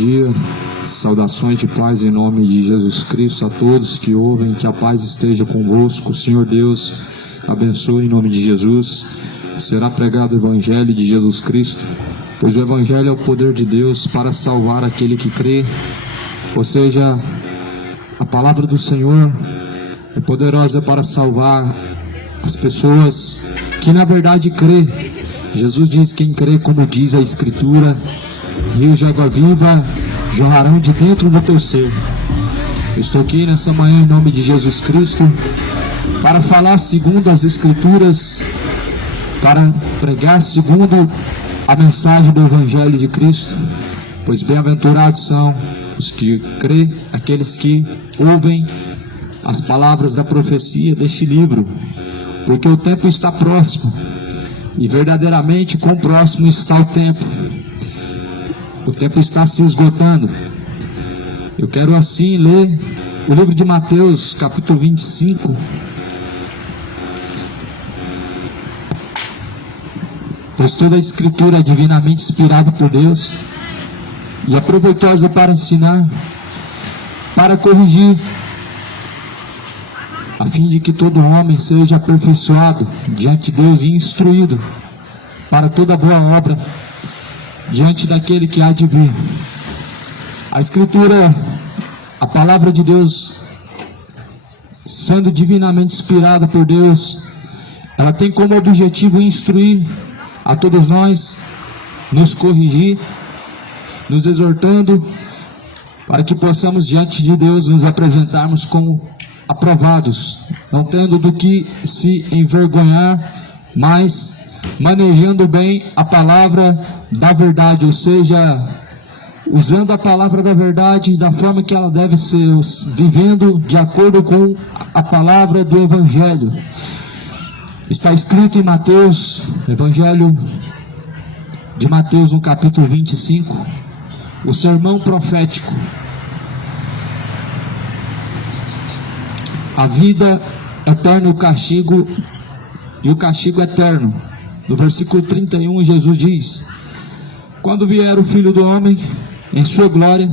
dia, saudações de paz em nome de Jesus Cristo a todos que ouvem, que a paz esteja convosco. O Senhor Deus abençoe em nome de Jesus. Será pregado o Evangelho de Jesus Cristo, pois o Evangelho é o poder de Deus para salvar aquele que crê, ou seja, a palavra do Senhor é poderosa para salvar as pessoas que na verdade crê. Jesus diz: quem crê, como diz a Escritura, rios de água viva jorrarão de dentro do teu ser. Estou aqui nessa manhã em nome de Jesus Cristo para falar segundo as Escrituras, para pregar segundo a mensagem do Evangelho de Cristo, pois bem-aventurados são os que crê, aqueles que ouvem as palavras da profecia deste livro, porque o tempo está próximo, e verdadeiramente quão próximo está o tempo. O tempo está se esgotando. Eu quero assim ler o livro de Mateus, capítulo 25. Pois toda a Escritura é divinamente inspirada por Deus e é proveitosa para ensinar, para corrigir, a fim de que todo homem seja aperfeiçoado diante de Deus e instruído para toda boa obra diante daquele que há de vir. A Escritura, a palavra de Deus, sendo divinamente inspirada por Deus, ela tem como objetivo instruir a todos nós, nos corrigir, nos exortando, para que possamos diante de Deus nos apresentarmos como aprovados, não tendo do que se envergonhar, mas manejando bem a palavra da verdade, ou seja, usando a palavra da verdade da forma que ela deve ser, vivendo de acordo com a palavra do Evangelho. Está escrito em Mateus, Evangelho de Mateus, no capítulo 25, o sermão profético. A vida eterna e o castigo eterno. No versículo 31, Jesus diz: quando vier o Filho do Homem em sua glória,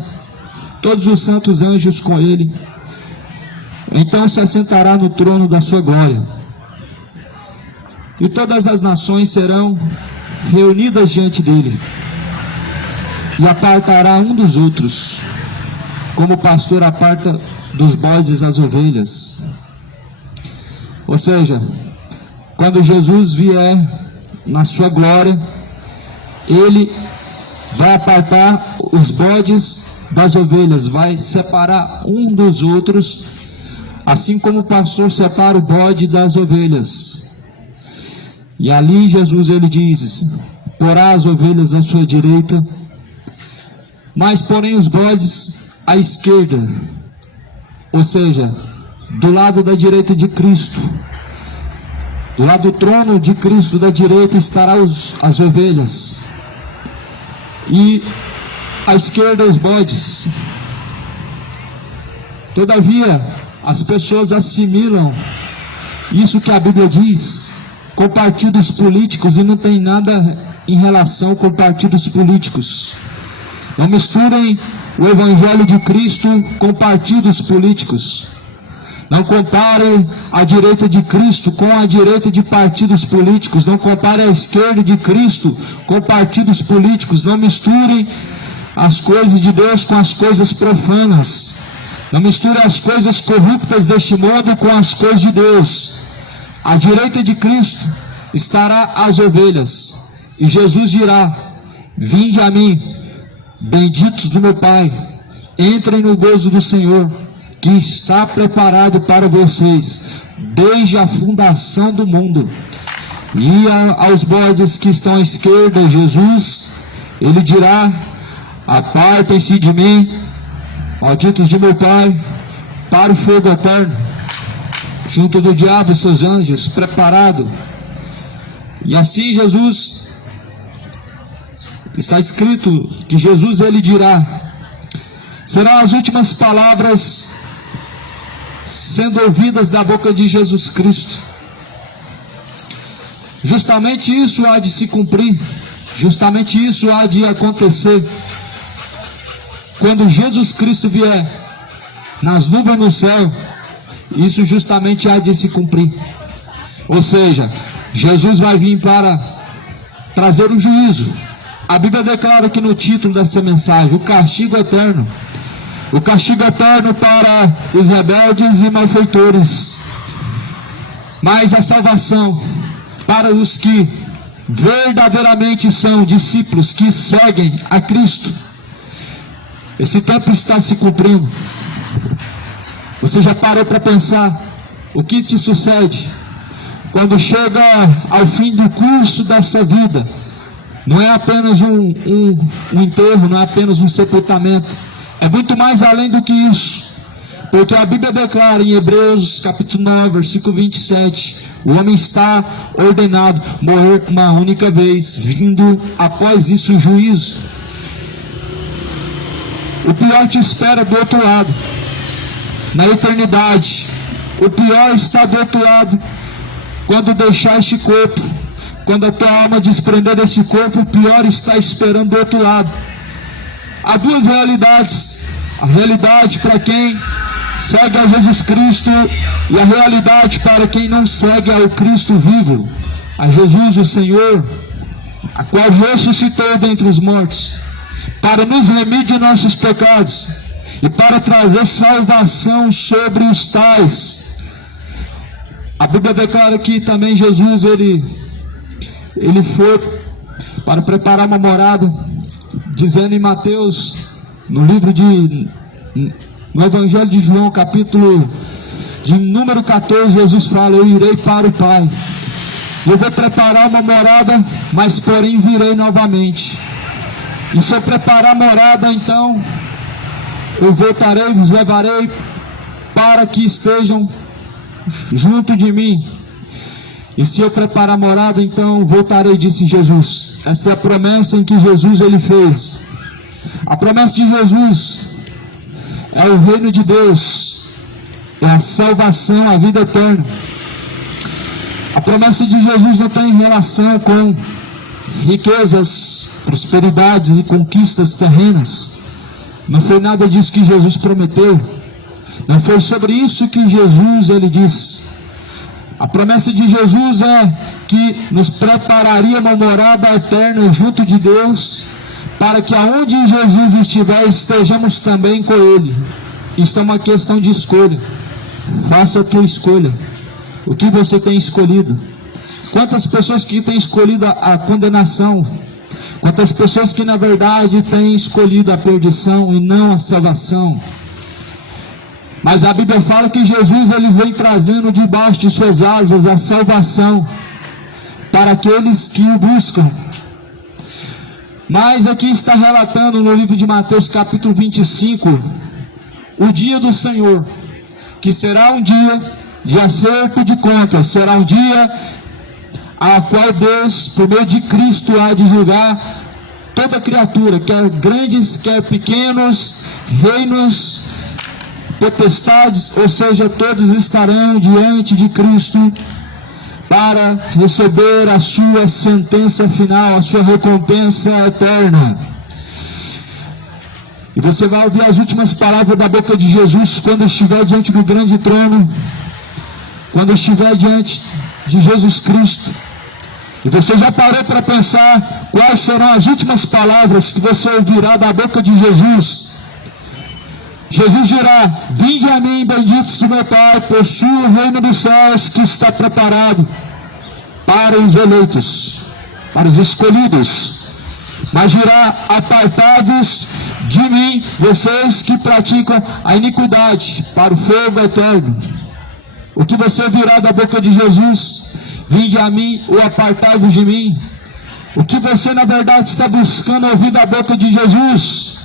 todos os santos anjos com ele, então se assentará no trono da sua glória, e todas as nações serão reunidas diante dele, e apartará um dos outros, como o pastor aparta dos bodes as ovelhas. Ou seja, quando Jesus vier na sua glória, ele vai apartar os bodes das ovelhas, vai separar um dos outros, assim como o pastor separa o bode das ovelhas. E ali Jesus, ele diz: porá as ovelhas à sua direita, mas porém os bodes à esquerda. Ou seja, do lado da direita de Cristo, lá do trono de Cristo da direita estarão as ovelhas, e à esquerda os bodes. Todavia, as pessoas assimilam isso que a Bíblia diz com partidos políticos, e não tem nada em relação com partidos políticos. Não misturem o Evangelho de Cristo com partidos políticos. Não comparem a direita de Cristo com a direita de partidos políticos. Não comparem a esquerda de Cristo com partidos políticos. Não misturem as coisas de Deus com as coisas profanas. Não misturem as coisas corruptas deste mundo com as coisas de Deus. À direita de Cristo estará as ovelhas, e Jesus dirá: vinde a mim, benditos do meu Pai, entrem no gozo do Senhor, que está preparado para vocês desde a fundação do mundo. E aos bodes que estão à esquerda, Jesus, ele dirá: apartem-se de mim, malditos de meu Pai, para o fogo eterno, junto do diabo e seus anjos, preparado. E assim Jesus, está escrito que Jesus, ele dirá, serão as últimas palavras sendo ouvidas da boca de Jesus Cristo. Justamente isso há de se cumprir, justamente isso há de acontecer. quando Jesus Cristo vier nas nuvens no céu, isso justamente há de se cumprir. Ou seja, Jesus vai vir para trazer o juízo. A Bíblia declara aqui no título dessa mensagem: o castigo eterno. O castigo eterno para os rebeldes e malfeitores, mas a salvação para os que verdadeiramente são discípulos, que seguem a Cristo. Esse tempo está se cumprindo. Você já parou para pensar o que te sucede quando chega ao fim do curso dessa vida? Não é apenas um enterro, não é apenas um sepultamento. É muito mais além do que isso. Porque a Bíblia declara em Hebreus capítulo 9, versículo 27, o homem está ordenado morrer uma única vez, vindo após isso o juízo. O pior te espera do outro lado, na eternidade. O pior está do outro lado, quando deixar este corpo. Quando a tua alma desprender desse corpo, o pior está esperando do outro lado. Há duas realidades: a realidade para quem segue a Jesus Cristo e a realidade para quem não segue ao Cristo vivo, a Jesus o Senhor, a qual ressuscitou dentre os mortos, para nos remir de nossos pecados e para trazer salvação sobre os tais. A Bíblia declara que também Jesus ele foi para preparar uma morada, dizendo em Mateus, no Evangelho de João, capítulo de número 14, Jesus fala: eu irei para o Pai, eu vou preparar uma morada, mas porém virei novamente. E se eu preparar a morada, então eu voltarei, vos levarei para que estejam junto de mim. E se eu preparar a morada, então voltarei, disse Jesus. Essa é a promessa em que Jesus ele fez. A promessa de Jesus é o reino de Deus, é a salvação, a vida eterna. A promessa de Jesus não tem relação com riquezas, prosperidades e conquistas terrenas. Não foi nada disso que Jesus prometeu. Não foi sobre isso que Jesus ele disse. A promessa de Jesus é que nos prepararia uma morada eterna junto de Deus, para que aonde Jesus estiver, estejamos também com Ele. Isso é uma questão de escolha. Faça a tua escolha. O que você tem escolhido? Quantas pessoas que têm escolhido a condenação? Quantas pessoas que na verdade têm escolhido a perdição e não a salvação? Mas a Bíblia fala que Jesus ele vem trazendo debaixo de suas asas a salvação para aqueles que o buscam. Mas aqui está relatando no livro de Mateus capítulo 25, o dia do Senhor, que será um dia de acerto de contas, será um dia a qual Deus, por meio de Cristo, há de julgar toda criatura, quer grandes, quer pequenos, reinos, potestades, ou seja, todos estarão diante de Cristo para receber a sua sentença final, a sua recompensa eterna. E você vai ouvir as últimas palavras da boca de Jesus quando estiver diante do grande trono, quando estiver diante de Jesus Cristo. E você já parou para pensar quais serão as últimas palavras que você ouvirá da boca de Jesus? Jesus dirá: vinde a mim, benditos do meu Pai, possua o reino dos céus que está preparado para os eleitos, para os escolhidos. Mas dirá: apartai-vos de mim, vocês que praticam a iniquidade, para o fogo eterno. O que você virá da boca de Jesus? Vinde a mim ou apartai-vos de mim? O que você na verdade está buscando ouvir da boca de Jesus?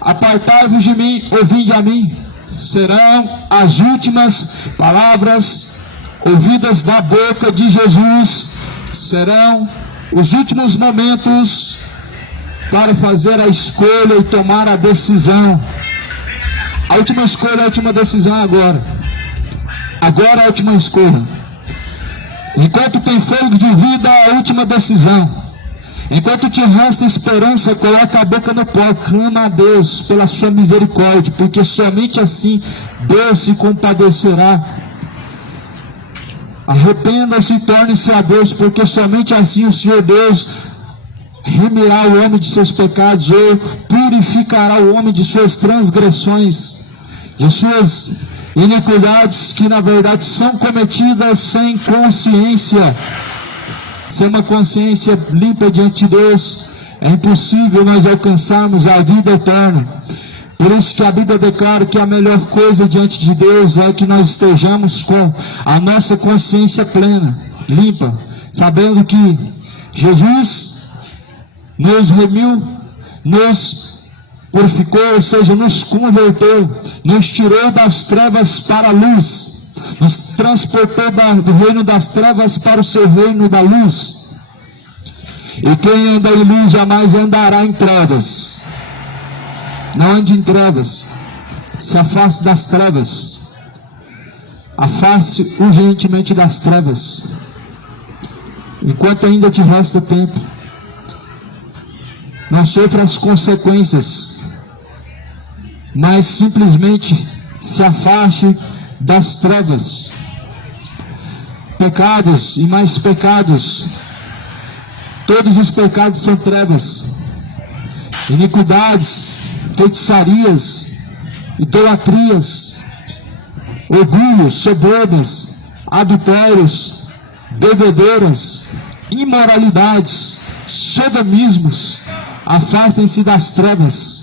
Apartai-vos de mim ou vinde a mim? Serão as últimas palavras ouvidas da boca de Jesus. Serão os últimos momentos para fazer a escolha e tomar a decisão. A última escolha, a última decisão agora. Agora é a última escolha. Enquanto tem fôlego de vida, a última decisão. Enquanto te resta esperança, coloca a boca no pó, clama a Deus pela sua misericórdia, porque somente assim Deus se compadecerá. Arrependa-se e torne-se a Deus, porque somente assim o Senhor Deus remirá o homem de seus pecados, ou purificará o homem de suas transgressões, de suas iniquidades, que na verdade são cometidas sem consciência. Sem uma consciência limpa diante de Deus, é impossível nós alcançarmos a vida eterna. Por isso que a Bíblia declara que a melhor coisa diante de Deus é que nós estejamos com a nossa consciência plena, limpa, sabendo que Jesus nos remiu, nos purificou, ou seja, nos converteu, nos tirou das trevas para a luz, nos transportou do reino das trevas para o seu reino da luz. E quem anda em luz jamais andará em trevas. Não ande em trevas, se afaste das trevas, afaste urgentemente das trevas, enquanto ainda te resta tempo. Não sofra as consequências, mas simplesmente se afaste das trevas. Pecados e mais pecados, todos os pecados são trevas. Iniquidades, feitiçarias, idolatrias, orgulhos, soberbas, adultérios, bebedeiras, imoralidades, sodomismos, afastem-se das trevas.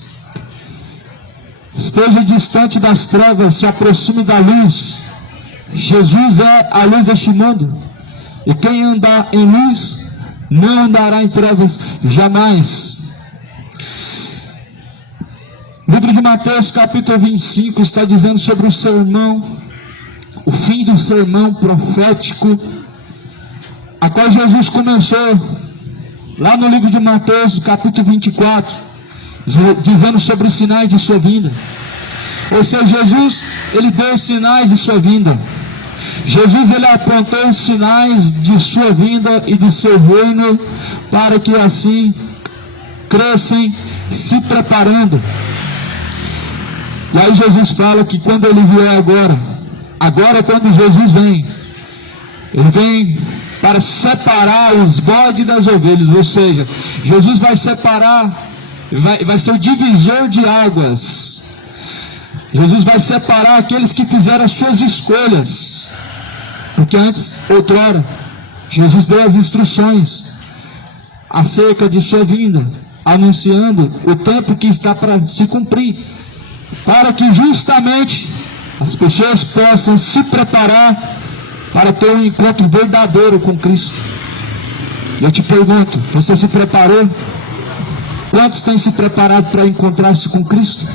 Esteja distante das trevas, se aproxime da luz. Jesus é a luz deste mundo, e quem andar em luz não andará em trevas jamais. O livro de Mateus capítulo 25 está dizendo sobre o sermão, o fim do sermão profético, a qual Jesus começou lá no livro de Mateus capítulo 24, dizendo sobre os sinais de sua vinda. Ou seja, Jesus, ele deu os sinais de sua vinda. Jesus, ele apontou os sinais de sua vinda e do seu reino, para que assim crescem, se preparando. E aí Jesus fala que quando ele vier agora quando Jesus vem, ele vem para separar os bodes das ovelhas, ou seja, Jesus vai separar, vai ser o divisor de águas. Jesus vai separar aqueles que fizeram as suas escolhas, porque antes, outrora, Jesus deu as instruções acerca de sua vinda, anunciando o tempo que está para se cumprir, para que justamente as pessoas possam se preparar para ter um encontro verdadeiro com Cristo. Eu te pergunto, você se preparou? Quantos têm se preparado para encontrar-se com Cristo?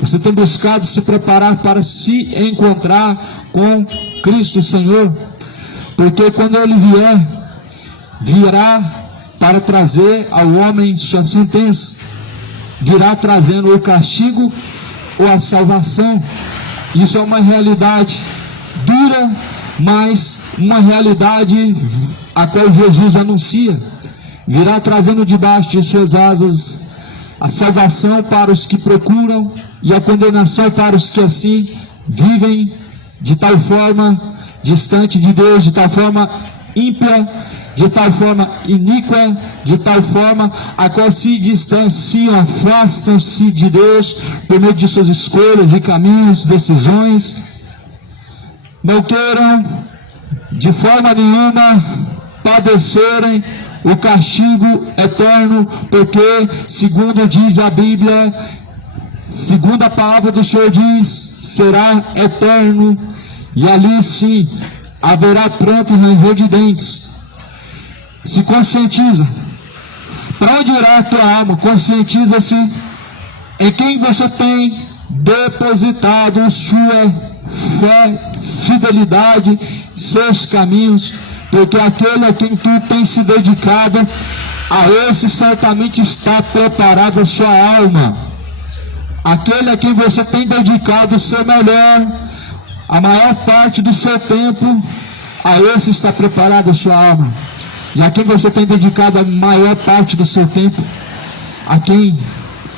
Você tem buscado se preparar para se encontrar com Cristo Senhor? Porque quando Ele vier, virá para trazer ao homem sua sentença, virá trazendo o castigo ou a salvação. Isso é uma realidade dura, mas uma realidade a qual Jesus anuncia. Virá trazendo debaixo de suas asas a salvação para os que procuram e a condenação para os que assim vivem de tal forma distante de Deus, de tal forma ímpia, de tal forma iníqua, de tal forma a qual se distanciam, afastam-se de Deus por meio de suas escolhas e caminhos, decisões. Não queiram de forma nenhuma padecerem o castigo eterno, porque, segundo diz a Bíblia, segundo a palavra do Senhor diz, será eterno, e ali sim haverá pranto e ranger de dentes. Se conscientiza. Para onde irá a tua alma? Conscientiza-se em quem você tem depositado sua fé, fidelidade, seus caminhos, porque aquele a quem tu tens se dedicado, a esse certamente está preparada a sua alma. Aquele a quem você tem dedicado o seu melhor, a maior parte do seu tempo, a esse está preparada a sua alma. E a quem você tem dedicado a maior parte do seu tempo? A quem?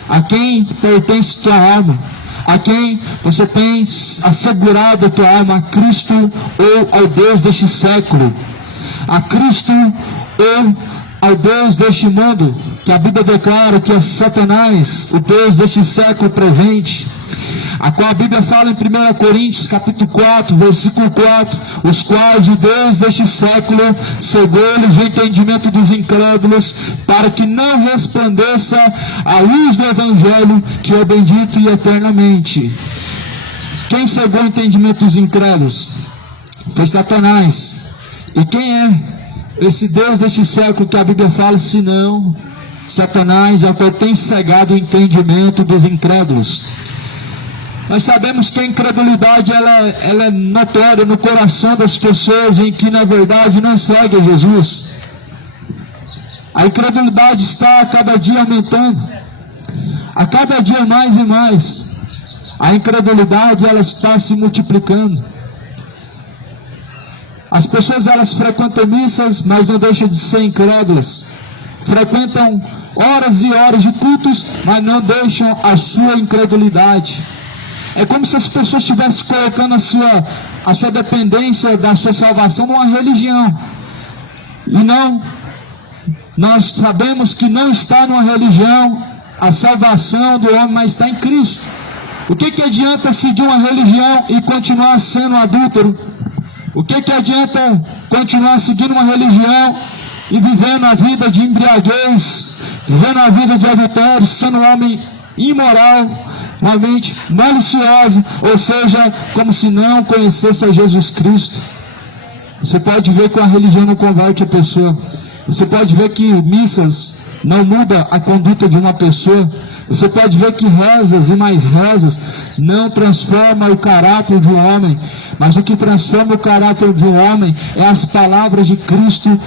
A quem pertence tua alma? A quem você tem assegurado a tua alma? A Cristo ou ao Deus deste século? A Cristo ou ao Deus deste mundo, que a Bíblia declara que é Satanás, o Deus deste século presente, a qual a Bíblia fala em 1 Coríntios capítulo 4, versículo 4, os quais o Deus deste século cegou-lhes o entendimento dos incrédulos, para que não resplandeça a luz do Evangelho, que é bendito e eternamente. Quem cegou o entendimento dos incrédulos? Foi Satanás. E quem é esse Deus deste século que a Bíblia fala, senão Satanás, é o que tem cegado o entendimento dos incrédulos? Nós sabemos que a incredulidade ela é notória no coração das pessoas em que na verdade não seguem Jesus. A incredulidade está a cada dia aumentando, a cada dia mais e mais. A incredulidade ela está se multiplicando. As pessoas elas frequentam missas, mas não deixam de ser incrédulas. Frequentam horas e horas de cultos, mas não deixam a sua incredulidade. É como se as pessoas estivessem colocando a sua dependência da sua salvação numa religião. E não, nós sabemos que não está numa religião a salvação do homem, mas está em Cristo. O que adianta seguir uma religião e continuar sendo adúltero? O que adianta continuar seguindo uma religião e vivendo a vida de embriaguez, vivendo a vida de adultério, sendo um homem imoral, uma mente maliciosa, ou seja, como se não conhecesse a Jesus Cristo? Você pode ver que a religião não converte a pessoa. Você pode ver que missas não mudam a conduta de uma pessoa. Você pode ver que rezas e mais rezas não transformam o caráter de um homem. Mas o que transforma o caráter de um homem é as palavras de Cristo,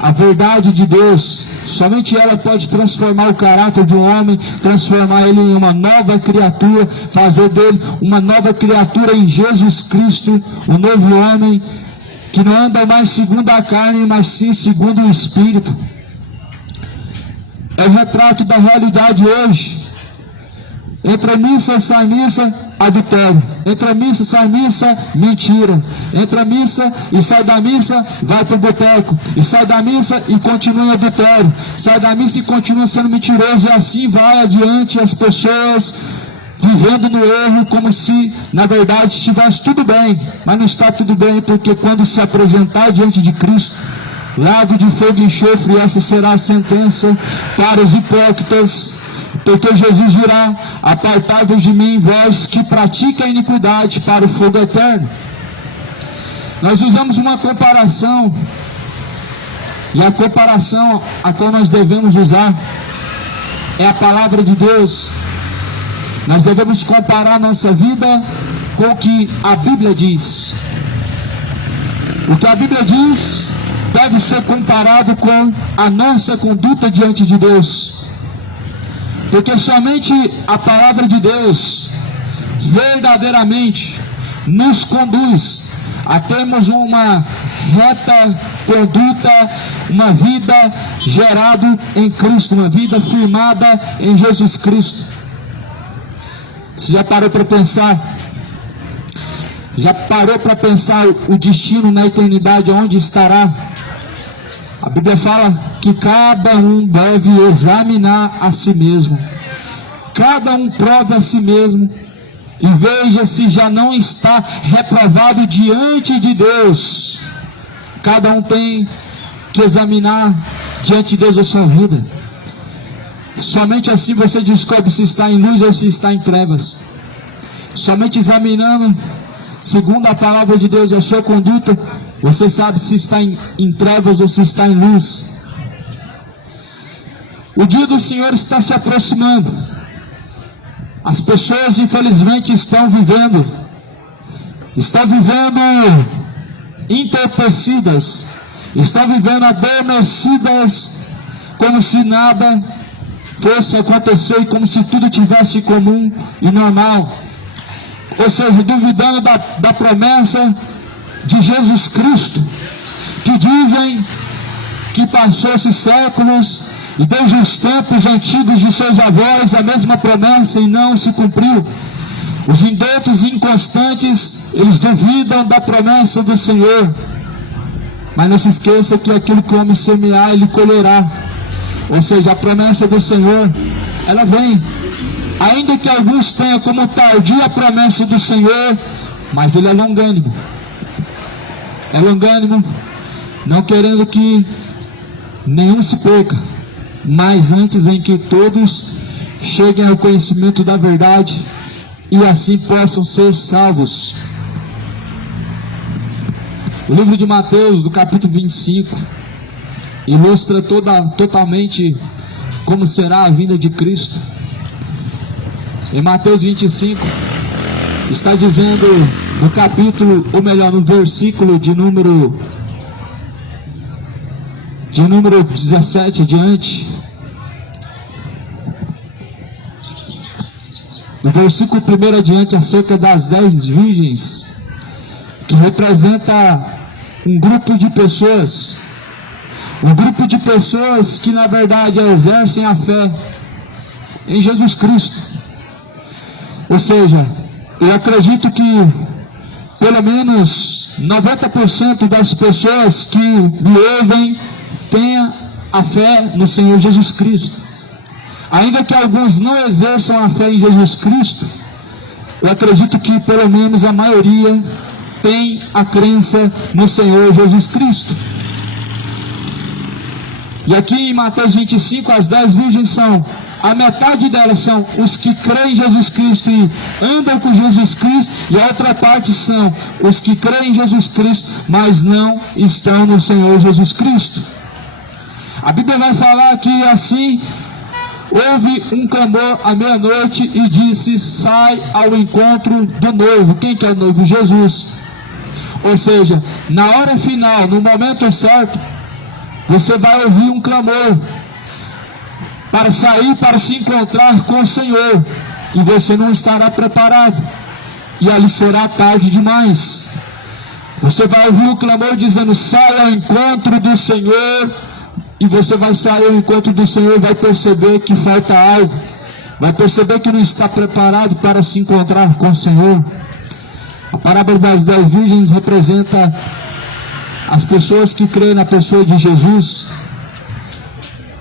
a verdade de Deus. Somente ela pode transformar o caráter de um homem, transformar ele em uma nova criatura, fazer dele uma nova criatura em Jesus Cristo, um novo homem que não anda mais segundo a carne, mas sim segundo o Espírito. É o retrato da realidade hoje. Entra missa, sai missa, adultério. Entra missa, sai missa, mentira. Entra missa e sai da missa, vai para o boteco. E sai da missa e continua em adultério. Sai da missa e continua sendo mentiroso. E assim vai adiante as pessoas vivendo no erro, como se na verdade estivesse tudo bem. Mas não está tudo bem, porque quando se apresentar diante de Cristo, lago de fogo e enxofre, essa será a sentença para os hipócritas. Porque Jesus dirá: apartai-vos de mim, vós que praticam a iniquidade, para o fogo eterno. Nós usamos uma comparação, e a comparação a qual nós devemos usar é a palavra de Deus. Nós devemos comparar nossa vida com o que a Bíblia diz. O que a Bíblia diz deve ser comparado com a nossa conduta diante de Deus. Porque somente a palavra de Deus verdadeiramente nos conduz a termos uma reta conduta, uma vida gerada em Cristo, uma vida firmada em Jesus Cristo. Você já parou para pensar? Já parou para pensar o destino na eternidade, onde estará? A Bíblia fala que cada um deve examinar a si mesmo. Cada um prove a si mesmo e veja se já não está reprovado diante de Deus. Cada um tem que examinar diante de Deus a sua vida. Somente assim você descobre se está em luz ou se está em trevas. Somente examinando, segundo a palavra de Deus, a sua conduta, você sabe se está em trevas ou se está em luz. O dia do Senhor está se aproximando. As pessoas infelizmente estão vivendo entorpecidas, estão vivendo adormecidas, como se nada fosse acontecer e como se tudo tivesse comum e normal. Ou seja, duvidando da promessa de Jesus Cristo, que dizem que passou-se séculos e desde os tempos antigos de seus avós a mesma promessa e não se cumpriu. Os indoutos e inconstantes, eles duvidam da promessa do Senhor. Mas não se esqueça que aquilo que o homem semear, ele colherá. Ou seja, a promessa do Senhor, ela vem. Ainda que alguns tenham como tardia a promessa do Senhor, mas ele é longânimo. É longânimo, não querendo que nenhum se perca, mas antes em que todos cheguem ao conhecimento da verdade e assim possam ser salvos. O livro de Mateus, do capítulo 25, ilustra totalmente como será a vinda de Cristo. Em Mateus 25, está dizendo no capítulo, ou melhor, no versículo de número 17 adiante, no versículo 1 adiante, acerca das 10 virgens, que representa um grupo de pessoas que na verdade exercem a fé em Jesus Cristo. Ou seja, eu acredito que pelo menos 90% das pessoas que me ouvem tenha a fé no Senhor Jesus Cristo. Ainda que alguns não exerçam a fé em Jesus Cristo, eu acredito que pelo menos a maioria tem a crença no Senhor Jesus Cristo. E aqui em Mateus 25, as 10 virgens são, a metade delas são os que creem em Jesus Cristo e andam com Jesus Cristo, e a outra parte são os que creem em Jesus Cristo, mas não estão no Senhor Jesus Cristo. A Bíblia vai falar que assim, houve um clamor à meia-noite e disse, sai ao encontro do noivo. Quem que é o noivo? Jesus. Ou seja, na hora final, no momento certo, você vai ouvir um clamor para sair, para se encontrar com o Senhor, e você não estará preparado, e ali será tarde demais. Você vai ouvir um clamor dizendo, sai ao encontro do Senhor, e você vai sair ao encontro do Senhor e vai perceber que falta algo, vai perceber que não está preparado para se encontrar com o Senhor. A parábola das 10 virgens representa as pessoas que creem na pessoa de Jesus,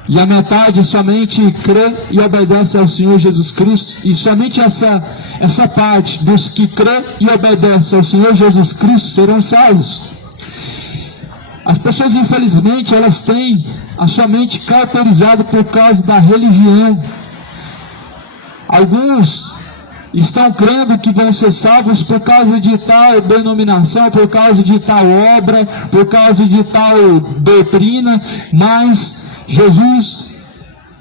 e a metade somente crê e obedece ao Senhor Jesus Cristo, e somente essa parte dos que crê e obedece ao Senhor Jesus Cristo serão salvos. As pessoas, infelizmente, elas têm a sua mente cauterizada por causa da religião. Alguns estão crendo que vão ser salvos por causa de tal denominação, por causa de tal obra, por causa de tal doutrina, mas Jesus,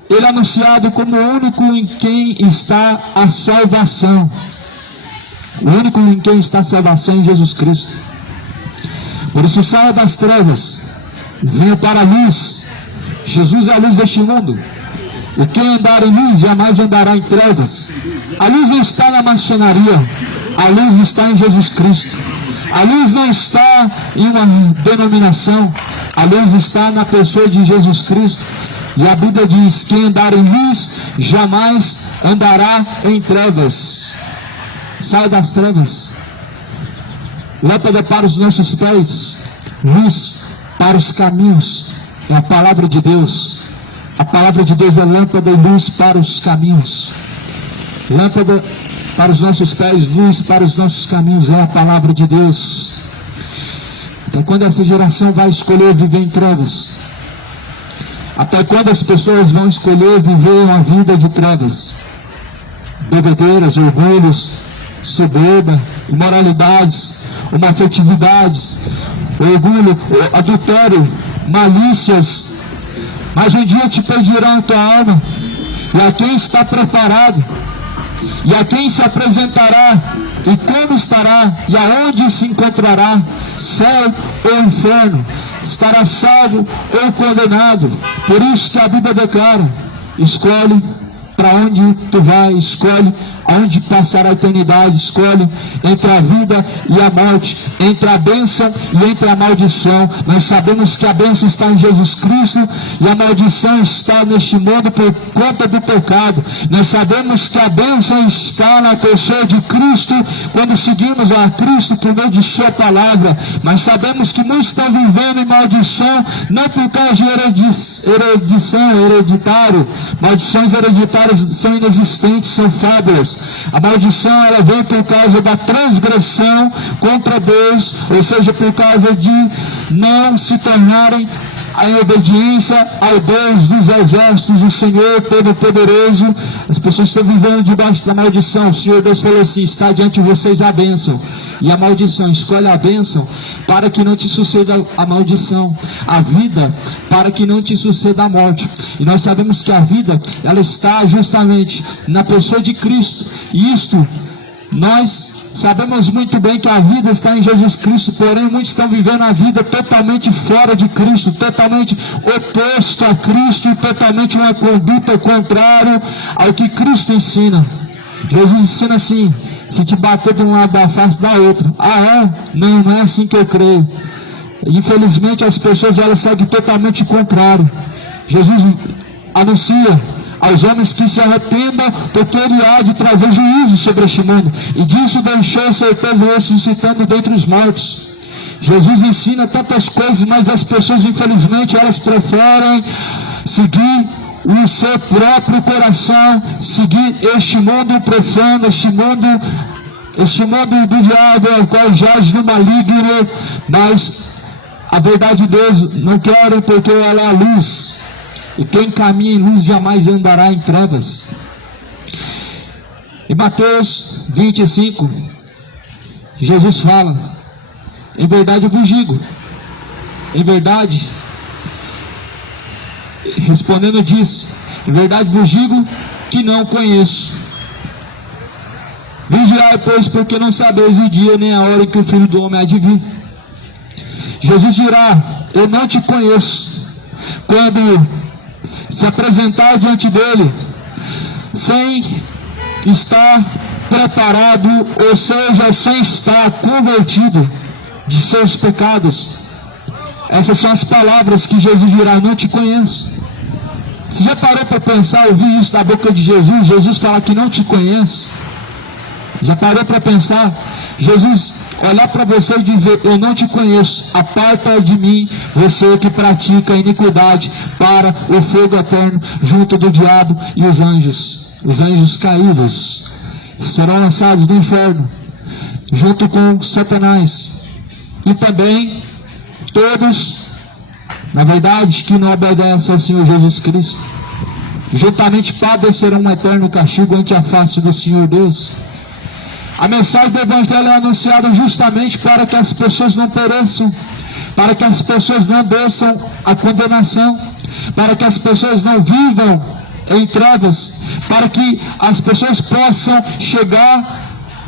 ele é anunciado como o único em quem está a salvação. O único em quem está a salvação em Jesus Cristo. Por isso saia das trevas, venha para a luz. Jesus é a luz deste mundo. E quem andar em luz jamais andará em trevas. A luz não está na maçonaria, a luz está em Jesus Cristo. A luz não está em uma denominação, a luz está na pessoa de Jesus Cristo. E a Bíblia diz, quem andar em luz jamais andará em trevas. Saia das trevas. Lâmpada para os nossos pés, luz para os caminhos, é a palavra de Deus. A palavra de Deus é lâmpada e luz para os caminhos. Lâmpada para os nossos pés, luz para os nossos caminhos, é a palavra de Deus. Até quando essa geração vai escolher viver em trevas? Até quando as pessoas vão escolher viver uma vida de trevas? Bebedeiras, orgulhos, soberba, imoralidades, homofetividades, orgulho, adultério, malícias. Mas um dia te pedirão a tua alma, e a quem está preparado, e a quem se apresentará, e como estará, e aonde se encontrará, céu ou inferno, estará salvo ou condenado. Por isso que a Bíblia declara, escolhe para onde tu vai, escolhe aonde passar a eternidade, escolhe entre a vida e a morte, entre a bênção e entre a maldição. Nós sabemos que a bênção está em Jesus Cristo e a maldição está neste mundo por conta do pecado. Nós sabemos que a bênção está na pessoa de Cristo, quando seguimos a Cristo por meio de sua palavra, mas sabemos que muitos estão vivendo em maldição, não por causa de hereditário. Maldições hereditárias são inexistentes, são fábulas. A maldição, ela vem por causa da transgressão contra Deus, ou seja, por causa de não se tornarem em obediência ao Deus dos exércitos, o Senhor Todo-Poderoso. As pessoas estão vivendo debaixo da maldição. O Senhor Deus falou assim: está diante de vocês a bênção e a maldição. Escolhe a bênção para que não te suceda a maldição, a vida para que não te suceda a morte. E nós sabemos que a vida, ela está justamente na pessoa de Cristo, e isto nós sabemos muito bem que a vida está em Jesus Cristo, porém muitos estão vivendo a vida totalmente fora de Cristo, totalmente oposto a Cristo e totalmente uma conduta contrária ao que Cristo ensina. Jesus ensina assim: se te bater de um lado da face, da outra. Ah, é? Não é assim que eu creio. Infelizmente as pessoas, elas seguem totalmente contrário. Jesus anuncia aos homens que se arrependam, porque ele há de trazer juízo sobre este mundo, e disso deixou certeza ressuscitando dentre os mortos. Jesus ensina tantas coisas, mas as pessoas, infelizmente, elas preferem seguir o seu próprio coração, seguir este mundo profano, este mundo do diabo, o qual jaz no maligno. Mas a verdade de Deus não querem, porque ela é a luz, e quem caminha em luz jamais andará em trevas. Em Mateus 25, Jesus fala: em verdade eu vos digo, em verdade, respondendo diz, em verdade vos digo que não conheço. Vigiai, pois, porque não sabeis o dia nem a hora em que o Filho do Homem há de vir. Jesus dirá: eu não te conheço, quando se apresentar diante dele sem estar preparado, ou seja, sem estar convertido de seus pecados. Essas são as palavras que Jesus dirá: não te conheço. Você já parou para pensar, ouvir isso da boca de Jesus? Jesus fala que não te conhece. Já parou para pensar? Jesus olhar para você e dizer: eu não te conheço, aparta de mim, você que pratica a iniquidade, para o fogo eterno, junto do diabo e os anjos caídos serão lançados no inferno, junto com Satanás, e também todos, na verdade, que não obedecem ao Senhor Jesus Cristo, juntamente padecerão um eterno castigo ante a face do Senhor Deus. A mensagem do Evangelho é anunciada justamente para que as pessoas não pereçam, para que as pessoas não desçam a condenação, para que as pessoas não vivam em trevas, para que as pessoas possam chegar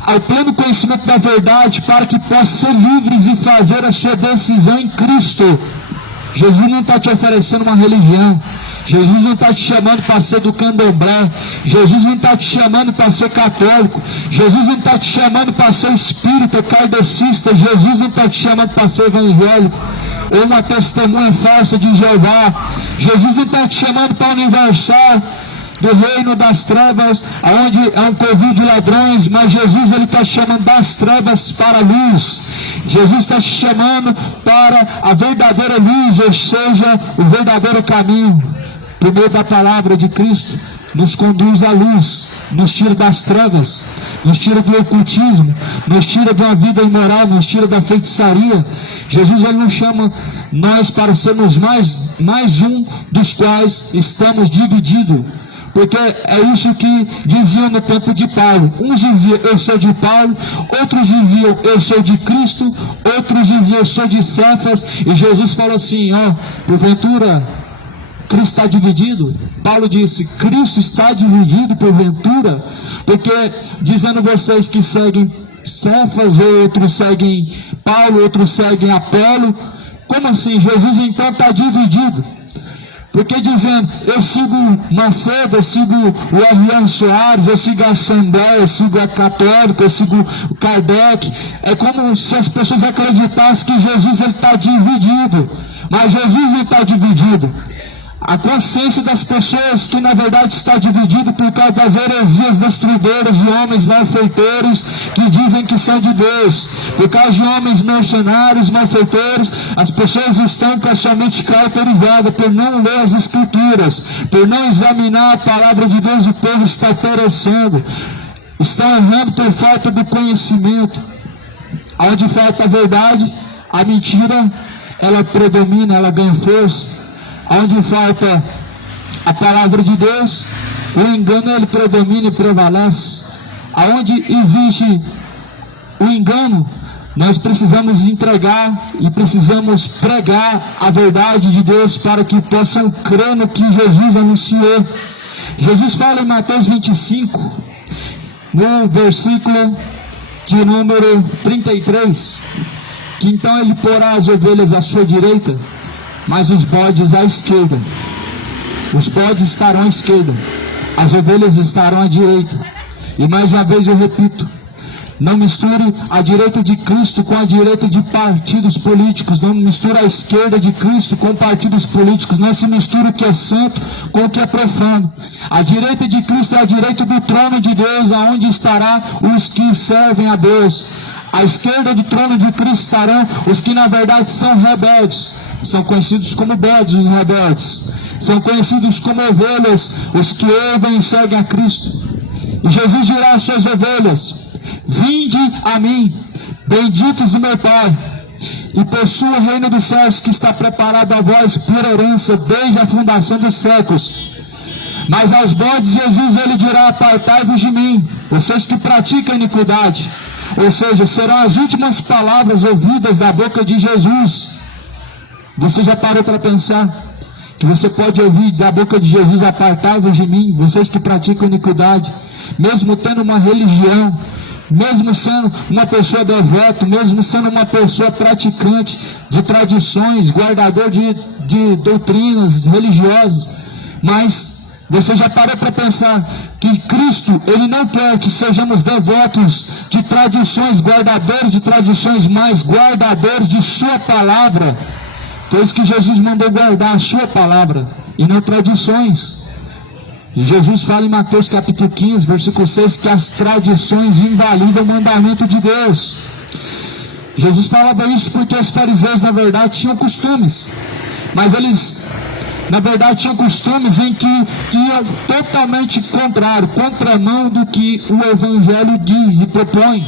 ao pleno conhecimento da verdade, para que possam ser livres e fazer a sua decisão em Cristo. Jesus não está te oferecendo uma religião. Jesus não está te chamando para ser do candomblé. Jesus não está te chamando para ser católico. Jesus não está te chamando para ser espírita, kardecista. Jesus não está te chamando para ser evangélico ou uma testemunha falsa de Jeová. Jesus não está te chamando para universal do reino das trevas, onde é um covil de ladrões, mas Jesus, ele está te chamando das trevas para a luz. Jesus está te chamando para a verdadeira luz, ou seja, o verdadeiro caminho. Por meio da palavra de Cristo, nos conduz à luz, nos tira das trevas, nos tira do ocultismo, nos tira de uma vida imoral, nos tira da feitiçaria. Jesus, ele não chama nós para sermos mais um dos quais estamos divididos, porque é isso que diziam no tempo de Paulo. Uns diziam: eu sou de Paulo, outros diziam: eu sou de Cristo, outros diziam: eu sou de Cefas. E Jesus falou assim: porventura Cristo está dividido? Paulo disse: Cristo está dividido porventura? Porque dizendo vocês que seguem Cefas, outros seguem Paulo, outros seguem Apolo. Como assim? Jesus então está dividido. Porque dizendo, eu sigo Macedo, eu sigo o R.R. Soares, eu sigo a Assembleia, eu sigo a Católica, eu sigo o Kardec. É como se as pessoas acreditassem que Jesus está dividido. Mas Jesus não está dividido. A consciência das pessoas que na verdade está dividida por causa das heresias destruidoras de homens malfeitores que dizem que são de Deus. Por causa de homens mercenários, malfeitores, as pessoas estão com a sua mente caracterizada por não ler as Escrituras, por não examinar a palavra de Deus. O povo está perecendo, está errando por falta do conhecimento. Onde falta a verdade, a mentira, ela predomina, ela ganha força. Onde falta a palavra de Deus, o engano ele predomina e prevalece. Aonde existe o engano, nós precisamos entregar e precisamos pregar a verdade de Deus para que possam crer no que Jesus anunciou. Jesus fala em Mateus 25, no versículo de número 33, que então ele porá as ovelhas à sua direita, mas os bodes à esquerda. Os bodes estarão à esquerda, as ovelhas estarão à direita. E mais uma vez eu repito, não misture a direita de Cristo com a direita de partidos políticos. Não misture a esquerda de Cristo com partidos políticos. Não se misture o que é santo com o que é profano. A direita de Cristo é a direita do trono de Deus, aonde estará os que servem a Deus. À esquerda do trono de Cristo estarão os que na verdade são rebeldes. São conhecidos como bodes, os rebeldes. São conhecidos como ovelhas, os que ouvem e seguem a Cristo. E Jesus dirá às suas ovelhas: vinde a mim, benditos do meu Pai, e possua o reino dos céus, que está preparado a vós por herança desde a fundação dos séculos. Mas aos bodes Jesus ele dirá: apartai-vos de mim, vocês que praticam iniquidade. Ou seja, serão as últimas palavras ouvidas da boca de Jesus. Você já parou para pensar que você pode ouvir da boca de Jesus: apartai-vos de mim, vocês que praticam iniquidade? Mesmo tendo uma religião, mesmo sendo uma pessoa devota, mesmo sendo uma pessoa praticante de tradições, guardador de doutrinas religiosas, mas você já parou para pensar que Cristo, ele não quer que sejamos devotos de tradições, guardadores de tradições, mas guardadores de sua palavra? Foi isso que Jesus mandou guardar, a sua palavra, e não tradições. E Jesus fala em Mateus capítulo 15, versículo 6, que as tradições invalidam o mandamento de Deus. Jesus falava isso porque os fariseus, na verdade, tinham costumes, mas eles, na verdade, tinham costumes em que iam totalmente contrário, contramão do que o Evangelho diz e propõe.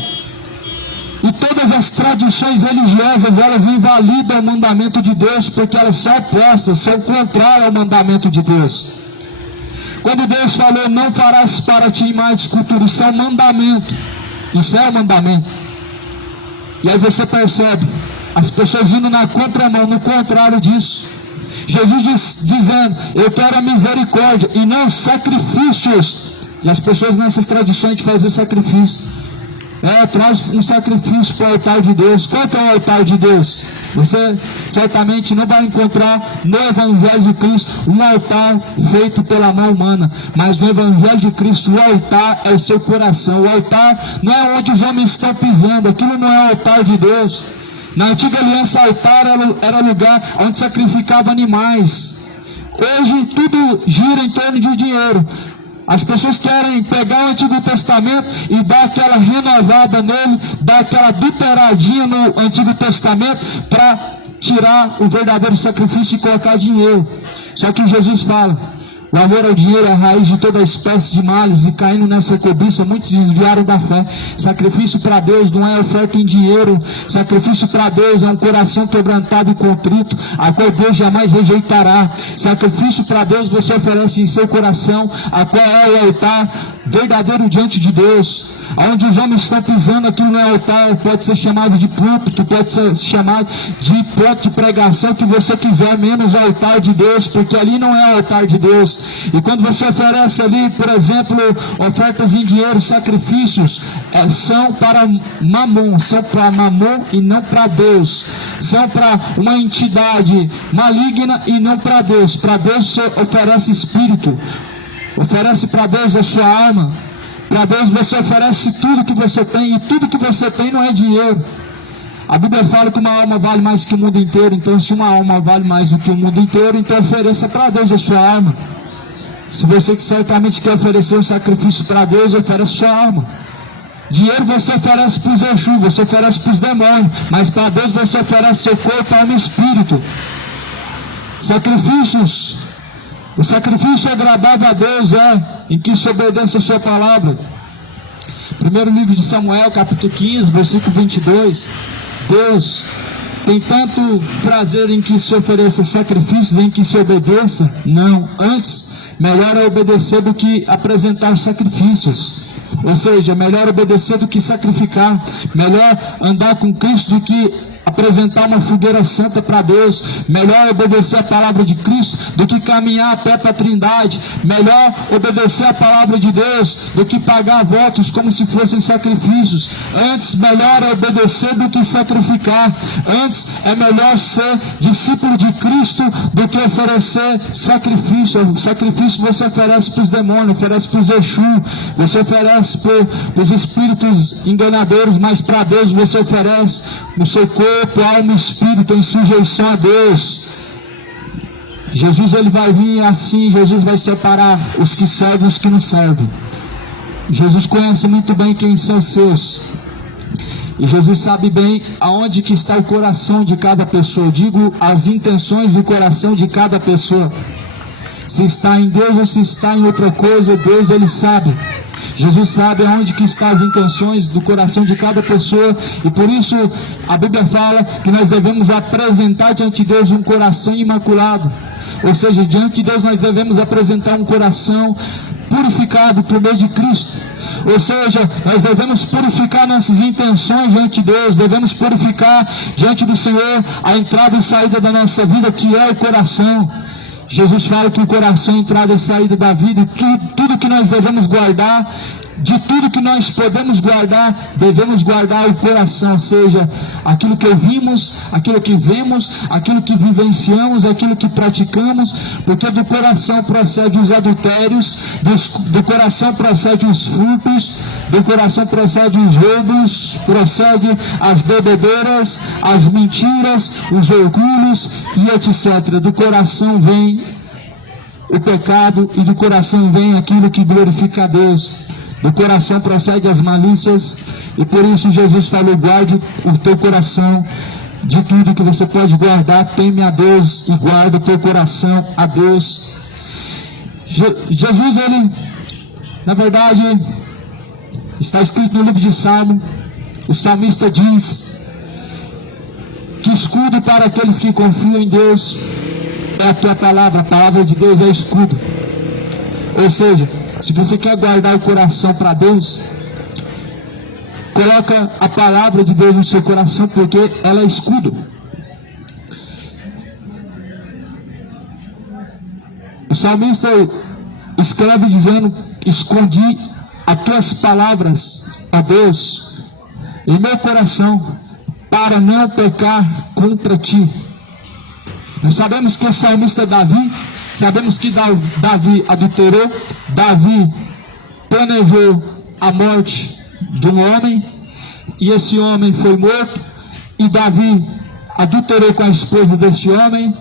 E todas as tradições religiosas, elas invalidam o mandamento de Deus, porque elas são opostas, são contrárias ao mandamento de Deus. Quando Deus falou: não farás para ti imagem de escultura, isso é um mandamento. Isso é um mandamento. E aí você percebe as pessoas indo na contramão, no contrário disso. Jesus dizendo: eu quero a misericórdia e não sacrifícios. E as pessoas nessas tradições de fazer sacrifício, traz um sacrifício para o altar de Deus. Qual que é o altar de Deus? Você certamente não vai encontrar no Evangelho de Cristo um altar feito pela mão humana, mas no Evangelho de Cristo o altar é o seu coração. O altar não é onde os homens estão pisando, aquilo não é o altar de Deus. Na antiga aliança, altar era lugar onde sacrificava animais. Hoje tudo gira em torno de dinheiro. As pessoas querem pegar o Antigo Testamento e dar aquela renovada nele, dar aquela adulteradinha no Antigo Testamento para tirar o verdadeiro sacrifício e colocar dinheiro. Só que Jesus fala: o amor ao dinheiro é a raiz de toda espécie de males, e caindo nessa cobiça, muitos desviaram da fé. Sacrifício para Deus não é oferta em dinheiro. Sacrifício para Deus é um coração quebrantado e contrito, a qual Deus jamais rejeitará. Sacrifício para Deus você oferece em seu coração, a qual é o altar verdadeiro diante de Deus, onde os homens estão pisando, aquilo não é altar, pode ser chamado de púlpito, pode ser chamado de ponto de pregação que você quiser, menos o altar de Deus, porque ali não é o altar de Deus. E quando você oferece ali, por exemplo, ofertas em dinheiro, sacrifícios, são para mamon, são para mamon e não para Deus, são para uma entidade maligna e não para Deus. Para Deus você oferece espírito, oferece para Deus a sua alma. Para Deus você oferece tudo que você tem, e tudo que você tem não é dinheiro. A Bíblia fala que uma alma vale mais que o mundo inteiro. Então, se uma alma vale mais do que o mundo inteiro, então ofereça para Deus a sua alma. Se você que certamente quer oferecer um sacrifício para Deus, ofereça a sua alma. Dinheiro você oferece para os Exu, você oferece para os demônios, mas para Deus você oferece seu corpo, alma e espírito. Sacrifícios. O sacrifício agradável a Deus em que se obedece a sua palavra. Primeiro livro de Samuel, capítulo 15, versículo 22. Deus tem tanto prazer em que se ofereça sacrifícios, em que se obedeça? Não, antes, melhor é obedecer do que apresentar sacrifícios. Ou seja, melhor obedecer do que sacrificar. Melhor andar com Cristo do que apresentar uma fogueira santa para Deus. Melhor obedecer a palavra de Cristo do que caminhar a pé para a Trindade. Melhor obedecer a palavra de Deus do que pagar votos como se fossem sacrifícios. Antes, melhor é obedecer do que sacrificar. Antes, é melhor ser discípulo de Cristo do que oferecer sacrifício. O sacrifício você oferece para os demônios, oferece para os Exu, você oferece para os espíritos enganadores, mas para Deus você oferece o seu corpo, alma e espírito em sujeição a Deus. Jesus ele vai vir assim, Jesus vai separar os que servem e os que não servem. Jesus conhece muito bem quem são os seus. E Jesus sabe bem aonde que está o coração de cada pessoa. Digo, as intenções do coração de cada pessoa. Se está em Deus ou se está em outra coisa, Deus ele sabe. Jesus sabe onde que estão as intenções do coração de cada pessoa, e por isso a Bíblia fala que nós devemos apresentar diante de Deus um coração imaculado. Ou seja, diante de Deus nós devemos apresentar um coração purificado por meio de Cristo. Ou seja, nós devemos purificar nossas intenções diante de Deus, devemos purificar diante do Senhor a entrada e saída da nossa vida, que é o coração. Jesus fala que o coração é a entrada e saída da vida, e tudo que nós devemos guardar, de tudo que nós podemos guardar, devemos guardar o coração, ou seja, aquilo que ouvimos, aquilo que vemos, aquilo que vivenciamos, aquilo que praticamos, porque do coração procede os adultérios, do coração procede os furtos, do coração procede os roubos, procede as bebedeiras, as mentiras, os orgulhos e etc. Do coração vem o pecado e do coração vem aquilo que glorifica a Deus. Do coração procede as malícias, e por isso Jesus falou: guarde o teu coração de tudo que você pode guardar, teme a Deus e guarda o teu coração a Deus. Jesus, ele, na verdade, está escrito no livro de Salmo, o salmista diz que escudo para aqueles que confiam em Deus é a tua palavra. A palavra de Deus é escudo. Ou seja, se você quer guardar o coração para Deus, coloca a palavra de Deus no seu coração, porque ela é escudo. O salmista escreve dizendo: escondi as tuas palavras, ó Deus, em meu coração, para não pecar contra ti. Nós sabemos que o salmista Davi, sabemos que Davi adulterou, Davi planejou a morte de um homem, e esse homem foi morto, e Davi adulterou com a esposa desse homem,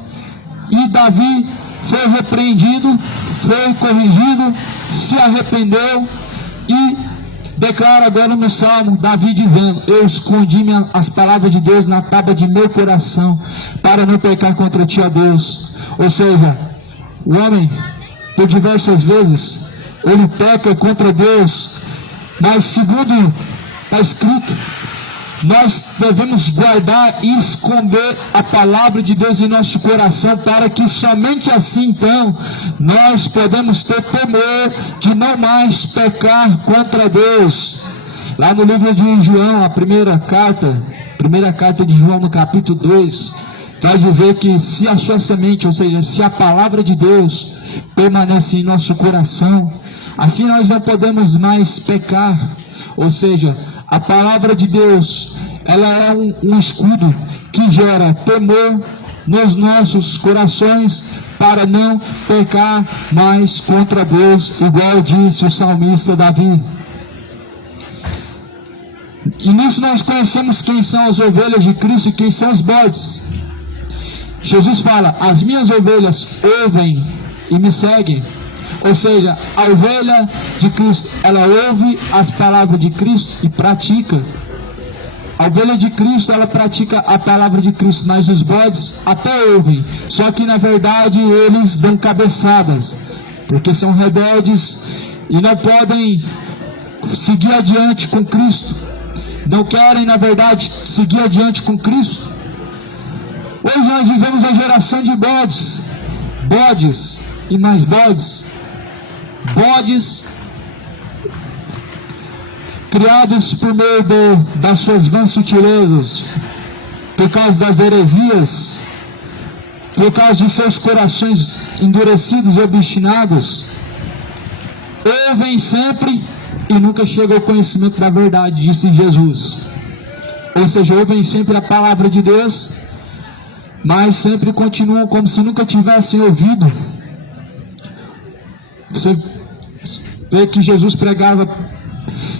e Davi foi repreendido, foi corrigido, se arrependeu, e declara agora no Salmo, Davi dizendo: eu escondi as palavras de Deus na tábua de meu coração, para não pecar contra ti, ó Deus. Ou seja, o homem, por diversas vezes, ele peca contra Deus, mas segundo está escrito, nós devemos guardar e esconder a palavra de Deus em nosso coração, para que somente assim, então, nós podemos ter temor de não mais pecar contra Deus. Lá no livro de João, a primeira carta de João, no capítulo 2, vai dizer que se a sua semente, ou seja, se a palavra de Deus permanece em nosso coração, assim nós não podemos mais pecar. Ou seja, a palavra de Deus, ela é um escudo que gera temor nos nossos corações para não pecar mais contra Deus, igual disse o salmista Davi. E nisso nós conhecemos quem são as ovelhas de Cristo e quem são os bodes. Jesus fala: as minhas ovelhas ouvem e me seguem. Ou seja, a ovelha de Cristo, ela ouve as palavras de Cristo e pratica. A ovelha de Cristo, ela pratica a palavra de Cristo, mas os bodes até ouvem, só que na verdade eles dão cabeçadas, porque são rebeldes e não podem seguir adiante com Cristo. Não querem, na verdade, seguir adiante com Cristo. Hoje nós vivemos uma geração de bodes e mais bodes, criados por meio das suas vãs sutilezas, por causa das heresias, por causa de seus corações endurecidos e obstinados, ouvem sempre e nunca chegam ao conhecimento da verdade, disse Jesus. Ou seja, ouvem sempre a palavra de Deus, mas sempre continuam como se nunca tivessem ouvido. Você vê que Jesus pregava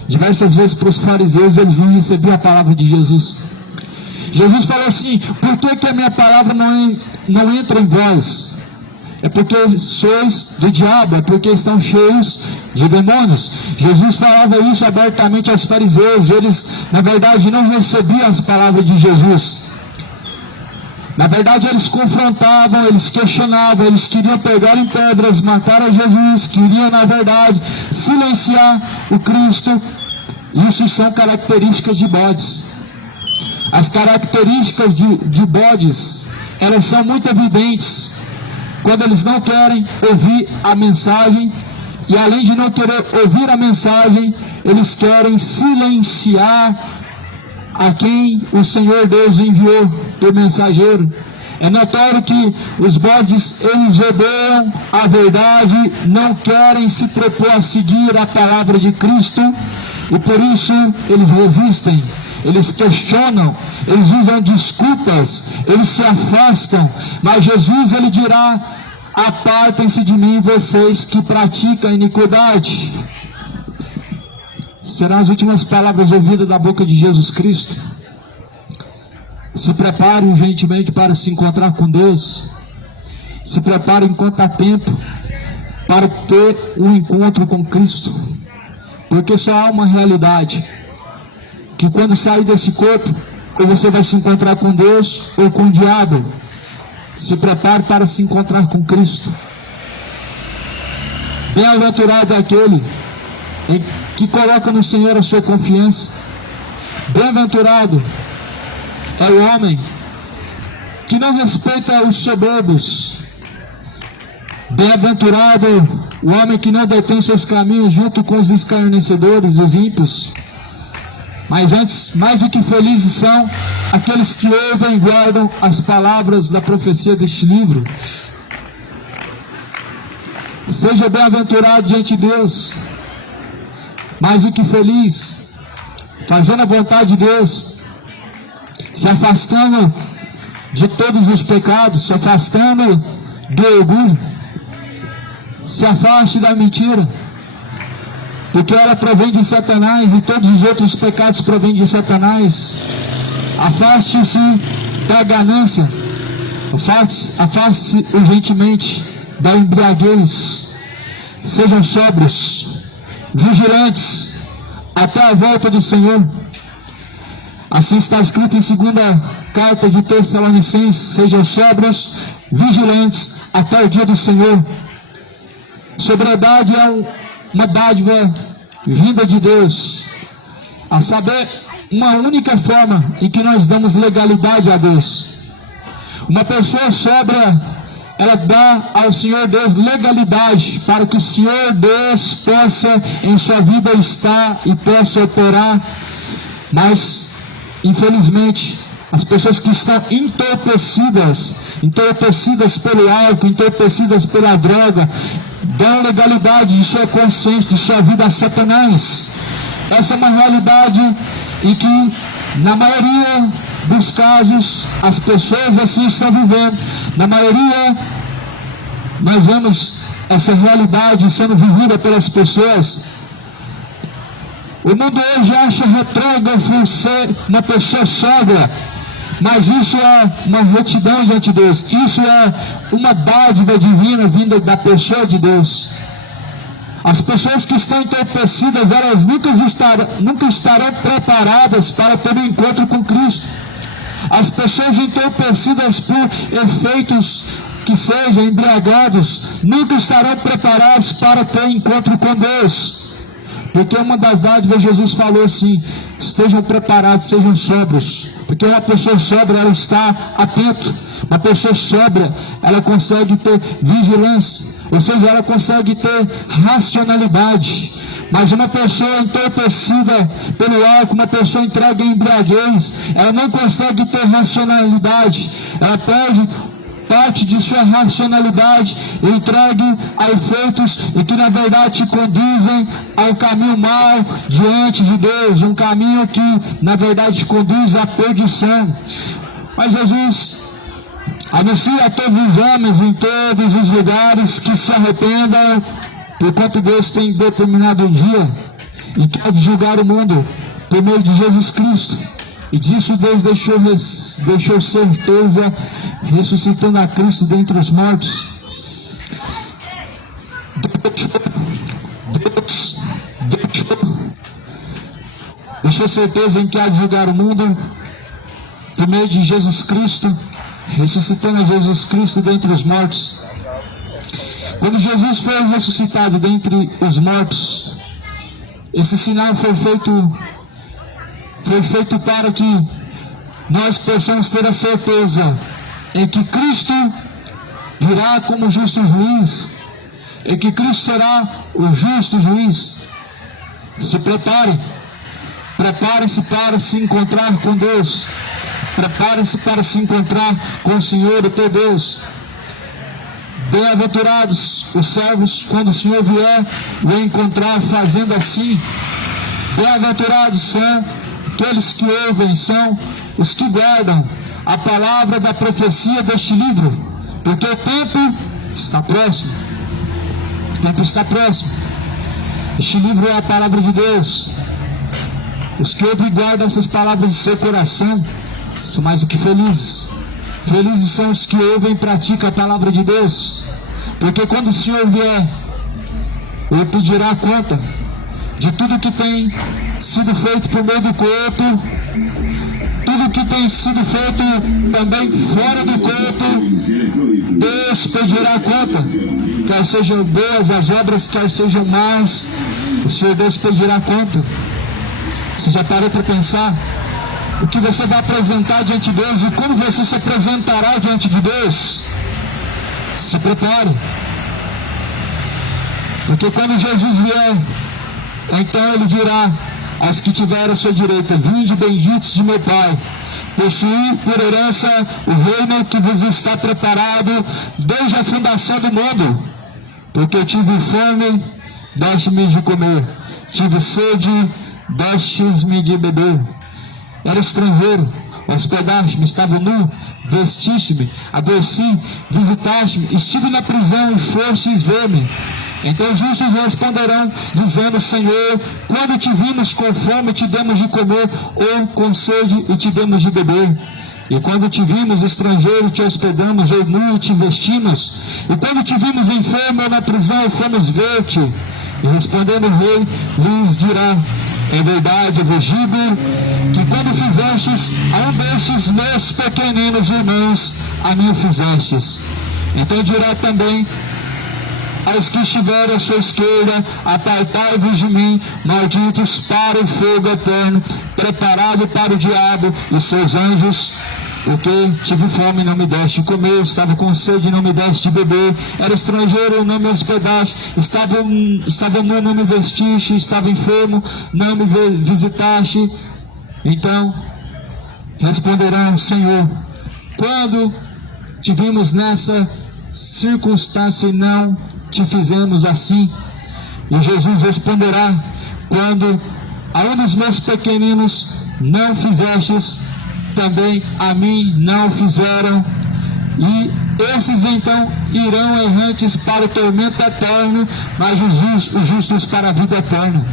diversas vezes para os fariseus, eles não recebiam a palavra de Jesus. Jesus falou assim: por que a minha palavra não entra em vós? É porque sois do diabo, é porque estão cheios de demônios. Jesus falava isso abertamente aos fariseus. Eles, na verdade, não recebiam as palavras de Jesus. Na verdade, eles confrontavam, eles questionavam, eles queriam pegar em pedras, matar a Jesus, queriam, na verdade, silenciar o Cristo. Isso são características de bodes. As características de bodes, elas são muito evidentes quando eles não querem ouvir a mensagem, e além de não querer ouvir a mensagem, eles querem silenciar a quem o Senhor Deus enviou por mensageiro. É notório que os bodes, eles odeiam a verdade, não querem se propor a seguir a palavra de Cristo, e por isso eles resistem, eles questionam, eles usam desculpas, eles se afastam. Mas Jesus, ele dirá: apartem-se de mim, vocês que praticam a iniquidade. Serão as últimas palavras ouvidas da boca de Jesus Cristo. Se preparem urgentemente para se encontrar com Deus. Se preparem enquanto há tempo para ter um encontro com Cristo. Porque só há uma realidade: que quando sair desse corpo, ou você vai se encontrar com Deus ou com o diabo. Se prepare para se encontrar com Cristo. Bem-aventurado é aquele que coloca no Senhor a sua confiança. Bem-aventurado é o homem que não respeita os soberbos. Bem-aventurado o homem que não detém seus caminhos junto com os escarnecedores, os ímpios. Mas antes, mais do que felizes são aqueles que ouvem e guardam as palavras da profecia deste livro. Seja bem-aventurado diante de Deus, mais do que feliz, fazendo a vontade de Deus, se afastando de todos os pecados, se afastando do orgulho. Se afaste da mentira, porque ela provém de Satanás, e todos os outros pecados provêm de Satanás. Afaste-se da ganância, afaste-se urgentemente da embriaguez. Sejam sóbrios, vigilantes até a volta do Senhor. Assim está escrito em 2ª carta de Tessalonicenses: sejam sóbrios, vigilantes até o dia do Senhor. Sobriedade é uma dádiva vinda de Deus, a saber, uma única forma em que nós damos legalidade a Deus. Uma pessoa sóbria, ela dá ao Senhor Deus legalidade para que o Senhor Deus possa em sua vida estar e possa operar. Mas, infelizmente, as pessoas que estão entorpecidas pelo álcool, entorpecidas pela droga, dão legalidade de sua consciência, de sua vida a Satanás. Essa é uma realidade em que, na maioria dos casos, as pessoas assim estão vivendo. Na maioria, nós vemos essa realidade sendo vivida pelas pessoas. O mundo hoje acha retrógrado ser uma pessoa sóbria, mas isso é uma retidão diante de Deus. Isso é uma dádiva divina vinda da pessoa de Deus. As pessoas que estão entorpecidas, elas nunca estarão preparadas para ter um encontro com Cristo. As pessoas entorpecidas por efeitos que sejam embriagados, nunca estarão preparadas para ter encontro com Deus. Porque uma das dádivas, Jesus falou assim: estejam preparados, sejam sóbrios. Porque uma pessoa sóbria, ela está atenta. Uma pessoa sóbria, ela consegue ter vigilância, ou seja, ela consegue ter racionalidade. Mas uma pessoa entorpecida pelo álcool, uma pessoa entregue à embriaguez, ela não consegue ter racionalidade. Ela perde parte de sua racionalidade, entregue a efeitos e que na verdade te conduzem ao caminho mau diante de Deus, um caminho que na verdade te conduz à perdição. Mas Jesus anuncia a todos os homens em todos os lugares que se arrependam, porquanto Deus tem determinado um dia em que há de julgar o mundo por meio de Jesus Cristo. E disso Deus deixou certeza, ressuscitando a Cristo dentre os mortos. Deus deixou certeza em que há de julgar o mundo por meio de Jesus Cristo, ressuscitando a Jesus Cristo dentre os mortos. Quando Jesus foi ressuscitado dentre os mortos, esse sinal foi feito para que nós possamos ter a certeza em que Cristo virá como justo juiz, em que Cristo será o justo juiz. Se preparem, preparem-se para se encontrar com Deus, preparem-se para se encontrar com o Senhor, o teu Deus. Bem-aventurados os servos quando o Senhor vier o encontrar fazendo assim. Bem-aventurados são aqueles que ouvem, são os que guardam a palavra da profecia deste livro, porque o tempo está próximo. O tempo está próximo. Este livro é a palavra de Deus. Os que ouvem e guardam essas palavras de seu coração são mais do que felizes. Felizes são os que ouvem e praticam a palavra de Deus, porque quando o Senhor vier, Ele pedirá conta de tudo que tem sido feito por meio do corpo, tudo que tem sido feito também fora do corpo. Deus pedirá conta, quer sejam boas as obras, quer sejam más, o Senhor Deus pedirá conta. Você já parou para pensar o que você vai apresentar diante de Deus e como você se apresentará diante de Deus? Se prepare, porque quando Jesus vier, então Ele dirá aos que tiverem à sua direita: vinde benditos de meu Pai, possuir por herança o reino que vos está preparado desde a fundação do mundo. Porque eu tive fome, deste-me de comer, tive sede, destes-me de beber. Era estrangeiro, hospedaste-me, estava nu, vestiste-me, adoeci, visitaste-me, estive na prisão e fostes ver-me. Então os justos responderão, dizendo: Senhor, quando te vimos com fome, te demos de comer, ou com sede, e te demos de beber? E quando te vimos estrangeiro, te hospedamos, ou nu, te vestimos? E quando te vimos enfermo ou na prisão, fomos ver-te? E respondendo o rei, lhes dirá: em verdade eu vos digo que quando fizestes a um destes meus pequeninos irmãos, a mim o fizestes. Então dirá também aos que estiverem à sua esquerda, apartai-vos de mim, malditos, para o fogo eterno, preparado para o diabo e seus anjos. Porque tive fome e não me deste de comer, estava com sede e não me deste de beber, era estrangeiro e não me hospedaste, estava nu, não me vestiste, estava enfermo, não me visitaste. Então responderão: Senhor, quando te vimos nessa circunstância e não te fizemos assim? E Jesus responderá: quando a um dos meus pequeninos não fizestes, também a mim não fizeram. E esses então irão errantes para o tormento eterno, mas os justos para a vida eterna.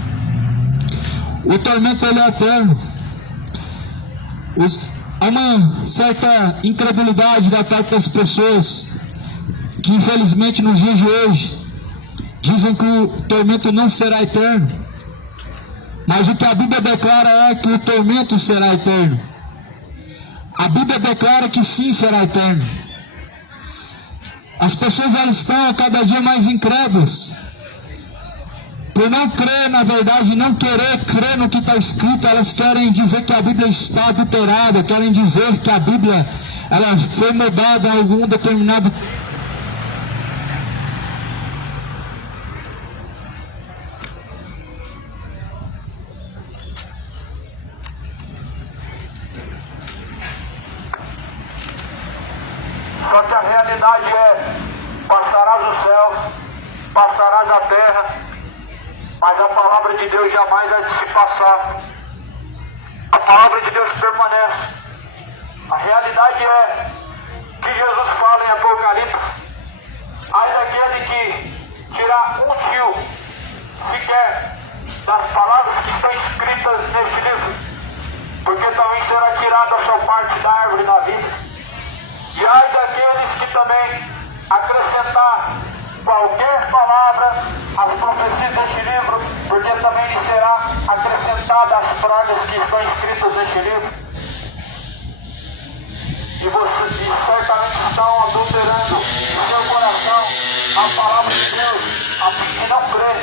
O tormento ele é eterno. Há uma certa incredulidade da parte das pessoas que, infelizmente, nos dias de hoje dizem que o tormento não será eterno, mas o que a Bíblia declara é que o tormento será eterno. A Bíblia declara que sim, será eterno. As pessoas elas estão a cada dia mais incrédulas. Por não crer, na verdade, não querer crer no que está escrito, elas querem dizer que a Bíblia está adulterada, querem dizer que a Bíblia ela foi mudada em algum determinado Só que a realidade é: passarás os céus, passarás a terra, mas a palavra de Deus jamais há de se passar. A palavra de Deus permanece. A realidade é que Jesus fala em Apocalipse: ai daquele que tirar um tio sequer das palavras que estão escritas neste livro, porque também será tirada a sua parte da árvore da vida. E ai daqueles que também acrescentar qualquer palavra às profecias deste livro, porque também lhe será acrescentada as pragas que estão escritas neste livro. E vocês certamente estão adulterando no seu coração a palavra de Deus, a fim de não crer.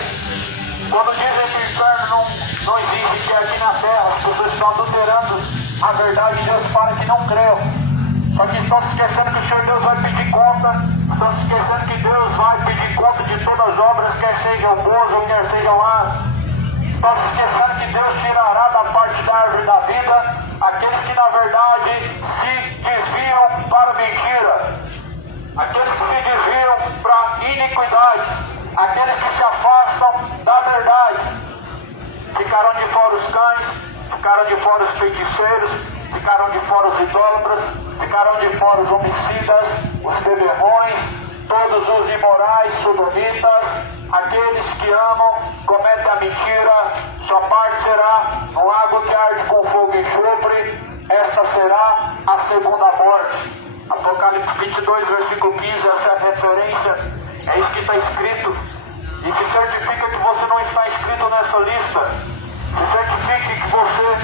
Quando dizem que o inferno não existe, que é aqui na terra, as pessoas estão adulterando a verdade de Deus para que não creiam. Só que estão se esquecendo que o Senhor Deus vai pedir conta, estão se esquecendo que Deus vai pedir conta de todas as obras, quer sejam boas ou quer sejam más. Estão se esquecendo que Deus tirará da parte da árvore da vida aqueles que na verdade se desviam para a mentira, aqueles que se desviam para a iniquidade, aqueles que se afastam da verdade. Ficarão de fora os cães, ficaram de fora os feiticeiros, ficaram de fora os idólatras, ficaram de fora os homicidas, os beberrões, todos os imorais, sodomitas, aqueles que amam, cometem a mentira, sua parte será no lago que arde com fogo e enxofre, esta será a segunda morte. Apocalipse 22, versículo 15, essa é a referência, é isso que está escrito. E se certifica que você não está inscrito nessa lista, se certifique que você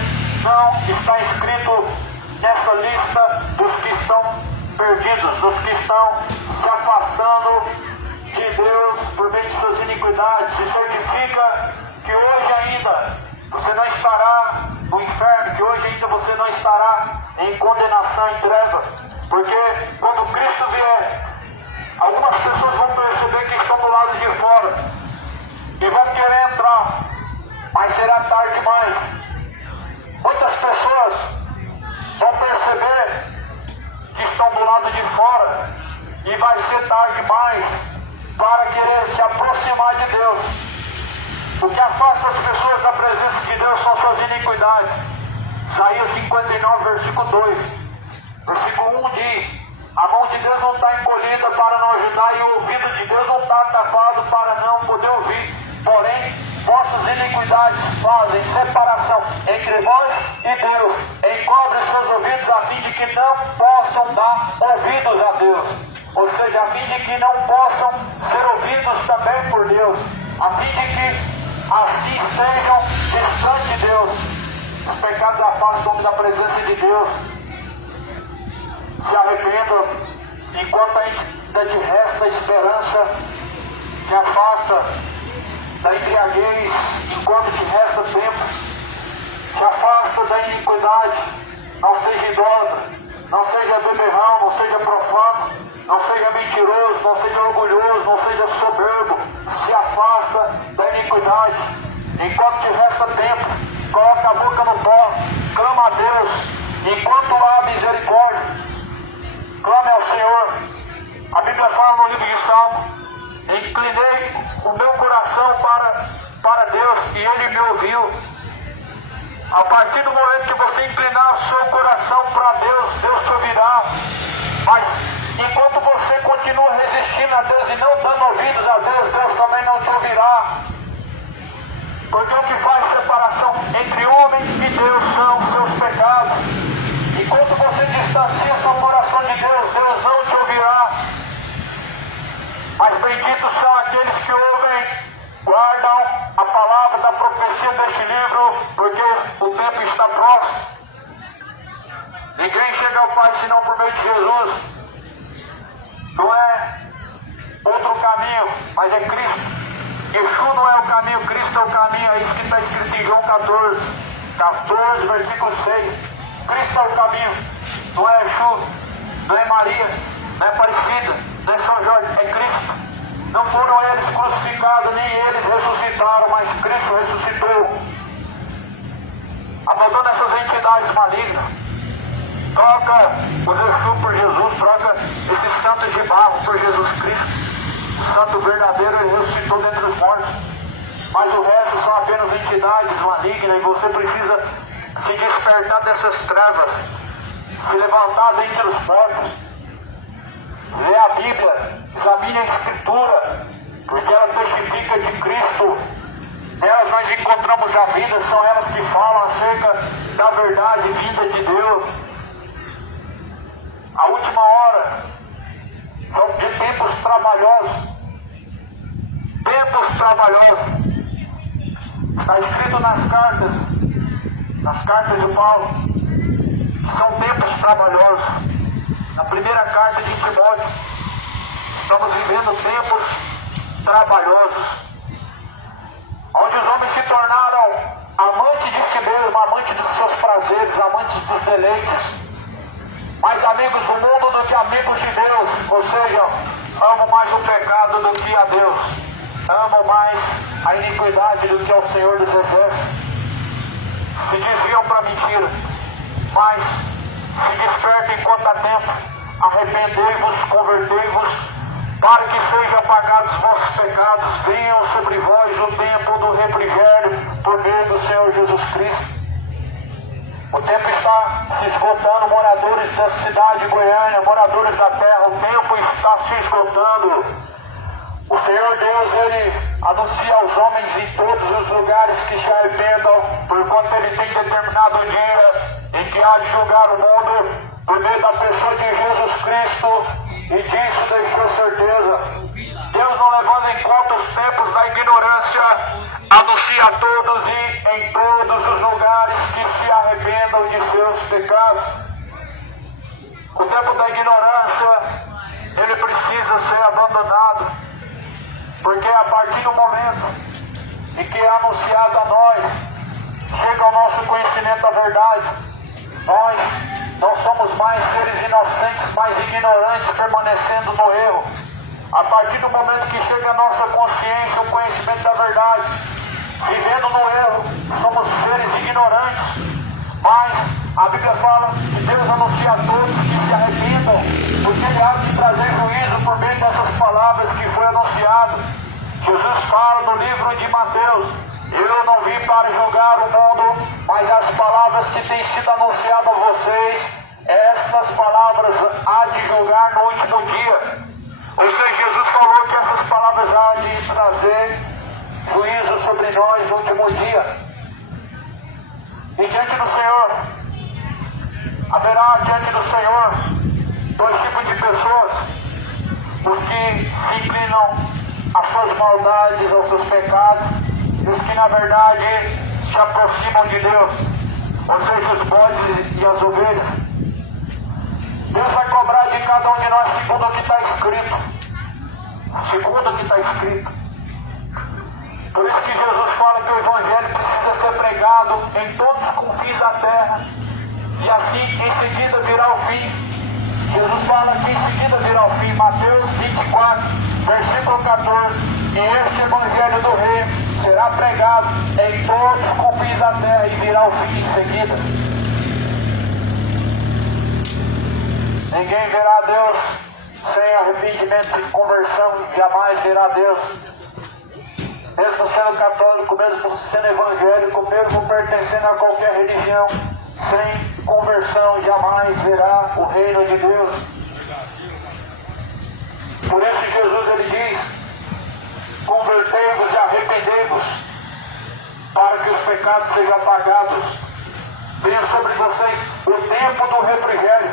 não está inscrito nessa lista dos que estão perdidos, dos que estão se afastando de Deus por meio de suas iniquidades. Se certifica que hoje ainda você não estará no inferno, que hoje ainda você não estará em condenação e trevas, porque quando Cristo vier, algumas pessoas vão perceber que estão do lado de fora e vão querer entrar, mas será tarde demais. Muitas pessoas vão perceber que estão do lado de fora e vai ser tarde demais para querer se aproximar de Deus. O que afasta as pessoas da presença de Deus são suas iniquidades. Isaías 59, versículo 2. Versículo 1 diz: a mão de Deus não está encolhida para não ajudar, e o ouvido de Deus não está tapado para não poder ouvir. Porém, vossas iniquidades fazem separação entre vós e Deus. Encobre seus ouvidos a fim de que não possam dar ouvidos a Deus. Ou seja, a fim de que não possam ser ouvidos também por Deus. A fim de que assim sejam distantes de Deus. Os pecados afastam da presença de Deus. Se arrependam enquanto ainda te resta esperança se afasta da embriaguez enquanto te resta tempo. Se afasta da iniquidade. Não seja idólatra, não seja beberrão, não seja profano, não seja mentiroso, não seja orgulhoso, não seja soberbo. Se afasta da iniquidade. Enquanto te resta tempo, coloca a boca no pó, clama a Deus. Enquanto há misericórdia, clame ao Senhor. A Bíblia fala no livro de Salmo: inclinei o meu coração para Deus e Ele me ouviu. A partir do momento que você inclinar o seu coração para Deus, Deus te ouvirá. Mas enquanto você continua resistindo a Deus e não dando ouvidos a Deus, Deus também não te ouvirá. Porque o que faz separação entre homem e Deus são os seus pecados. Enquanto você distancia seu coração de Deus, Deus não te ouvirá. Mas benditos são aqueles que ouvem, guardam a palavra da profecia deste livro, porque o tempo está próximo. Ninguém chega ao Pai senão por meio de Jesus. Não é outro caminho, mas é Cristo. Yeshua não é o caminho, Cristo é o caminho. É isso que está escrito em João 14, versículo 6. Cristo é o caminho. Não é Yeshua, não é Maria, não é Aparecida, não é São Jorge, é Cristo. Não foram eles crucificados, nem eles ressuscitaram, mas Cristo ressuscitou. Abandona essas entidades malignas. Troca o Yeshua por Jesus, troca esses santos de barro por Jesus Cristo. O santo verdadeiro, ele ressuscitou dentre os mortos. Mas o resto são apenas entidades malignas, e você precisa se despertar dessas trevas, se levantar dentre os mortos. Lê a Bíblia, examine a Escritura, porque ela testifica de Cristo. Nelas nós encontramos a vida, são elas que falam acerca da verdade vinda de Deus. A última hora são de tempos trabalhosos. Tempos trabalhosos. Está escrito nas cartas de Paulo, que são tempos trabalhosos. Na primeira carta de Timóteo, estamos vivendo tempos trabalhosos, onde os homens se tornaram amantes de si mesmo, amantes dos seus prazeres, amantes dos deleites, mais amigos do mundo do que amigos de Deus. Ou seja, amam mais o pecado do que a Deus, amam mais a iniquidade do que ao Senhor dos Exércitos. Se desviam para a mentira, mas se despertem enquanto há tempo. Arrependei-vos, convertei-vos, para que sejam apagados vossos pecados. Venham sobre vós o tempo do refrigério por meio do Senhor Jesus Cristo. O tempo está se esgotando, moradores da cidade de Goiânia, moradores da terra, o tempo está se esgotando. O Senhor Deus, Ele anuncia aos homens em todos os lugares que se arrependam, porquanto Ele tem determinado o dia em que há de julgar o mundo por meio da pessoa de Jesus Cristo, e disso deixou certeza. Deus, não levando em conta os tempos da ignorância, anuncia a todos e em todos os lugares que se arrependam de seus pecados. O tempo da ignorância, ele precisa ser abandonado, porque a partir do momento em que é anunciado a nós, chega ao nosso conhecimento a verdade, nós não somos mais seres inocentes, mas ignorantes, permanecendo no erro. A partir do momento que chega a nossa consciência, o conhecimento da verdade, vivendo no erro, somos seres ignorantes. Mas a Bíblia fala que Deus anuncia a todos que se arrependam, porque Ele há de trazer juízo por meio dessas palavras que foi anunciado. Jesus fala no livro de Mateus: eu não vim para julgar o mundo, mas as palavras que têm sido anunciadas a vocês, estas palavras há de julgar no último dia. Ou seja, Jesus falou que essas palavras há de trazer juízo sobre nós no último dia. E diante do Senhor, haverá diante do Senhor dois tipos de pessoas: os que se inclinam às suas maldades, aos seus pecados, e os que na verdade se aproximam de Deus, ou seja, os bodes e as ovelhas. Deus vai cobrar de cada um de nós segundo o que está escrito. Segundo o que está escrito. Por isso que Jesus fala que o Evangelho precisa ser pregado em todos os confins da terra. E assim, em seguida, virá o fim. Jesus fala que em seguida virá o fim. Mateus 24, versículo 14. E este Evangelho do Reino será pregado em todos os confins da terra e virá o fim em seguida. Ninguém verá a Deus sem arrependimento e conversão, jamais verá a Deus. Mesmo sendo católico, mesmo sendo evangélico, mesmo pertencendo a qualquer religião, sem conversão jamais verá o reino de Deus. Por isso Jesus ele diz: convertei-vos e arrependei-vos, para que os pecados sejam apagados. Venha sobre vocês o tempo do refrigério.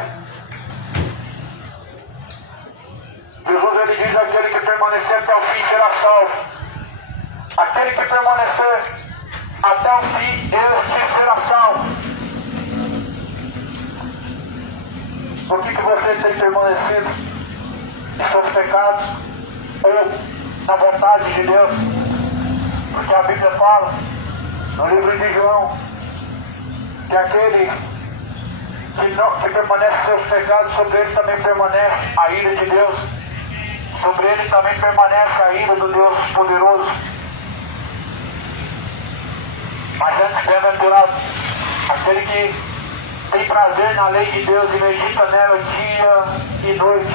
Jesus ele diz: aquele que permanecer até o fim será salvo. Aquele que permanecer até o fim, este será salvo. Por que você tem permanecido em seus pecados ou na vontade de Deus? Porque a Bíblia fala no livro de João que aquele que permanece em seus pecados, sobre ele também permanece a ira de Deus. Sobre ele também permanece a ira do Deus poderoso. Mas antes, bem-aventurado aquele que tem prazer na lei de Deus e medita nela dia e noite.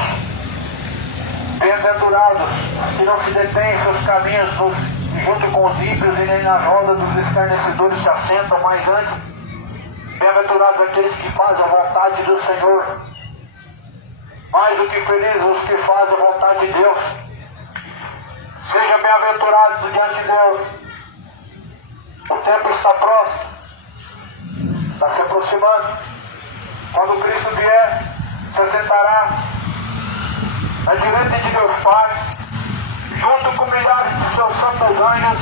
Bem-aventurados que não se detêm em seus caminhos junto com os ímpios e nem na roda dos escarnecedores se assentam, mas antes, bem-aventurados aqueles que fazem a vontade do Senhor. Mais do que felizes os que fazem a vontade de Deus. Sejam bem-aventurados diante de Deus. O tempo está próximo, está se aproximando. Quando Cristo vier, se assentará à direita de Deus Pai, junto com milhares de seus santos anjos.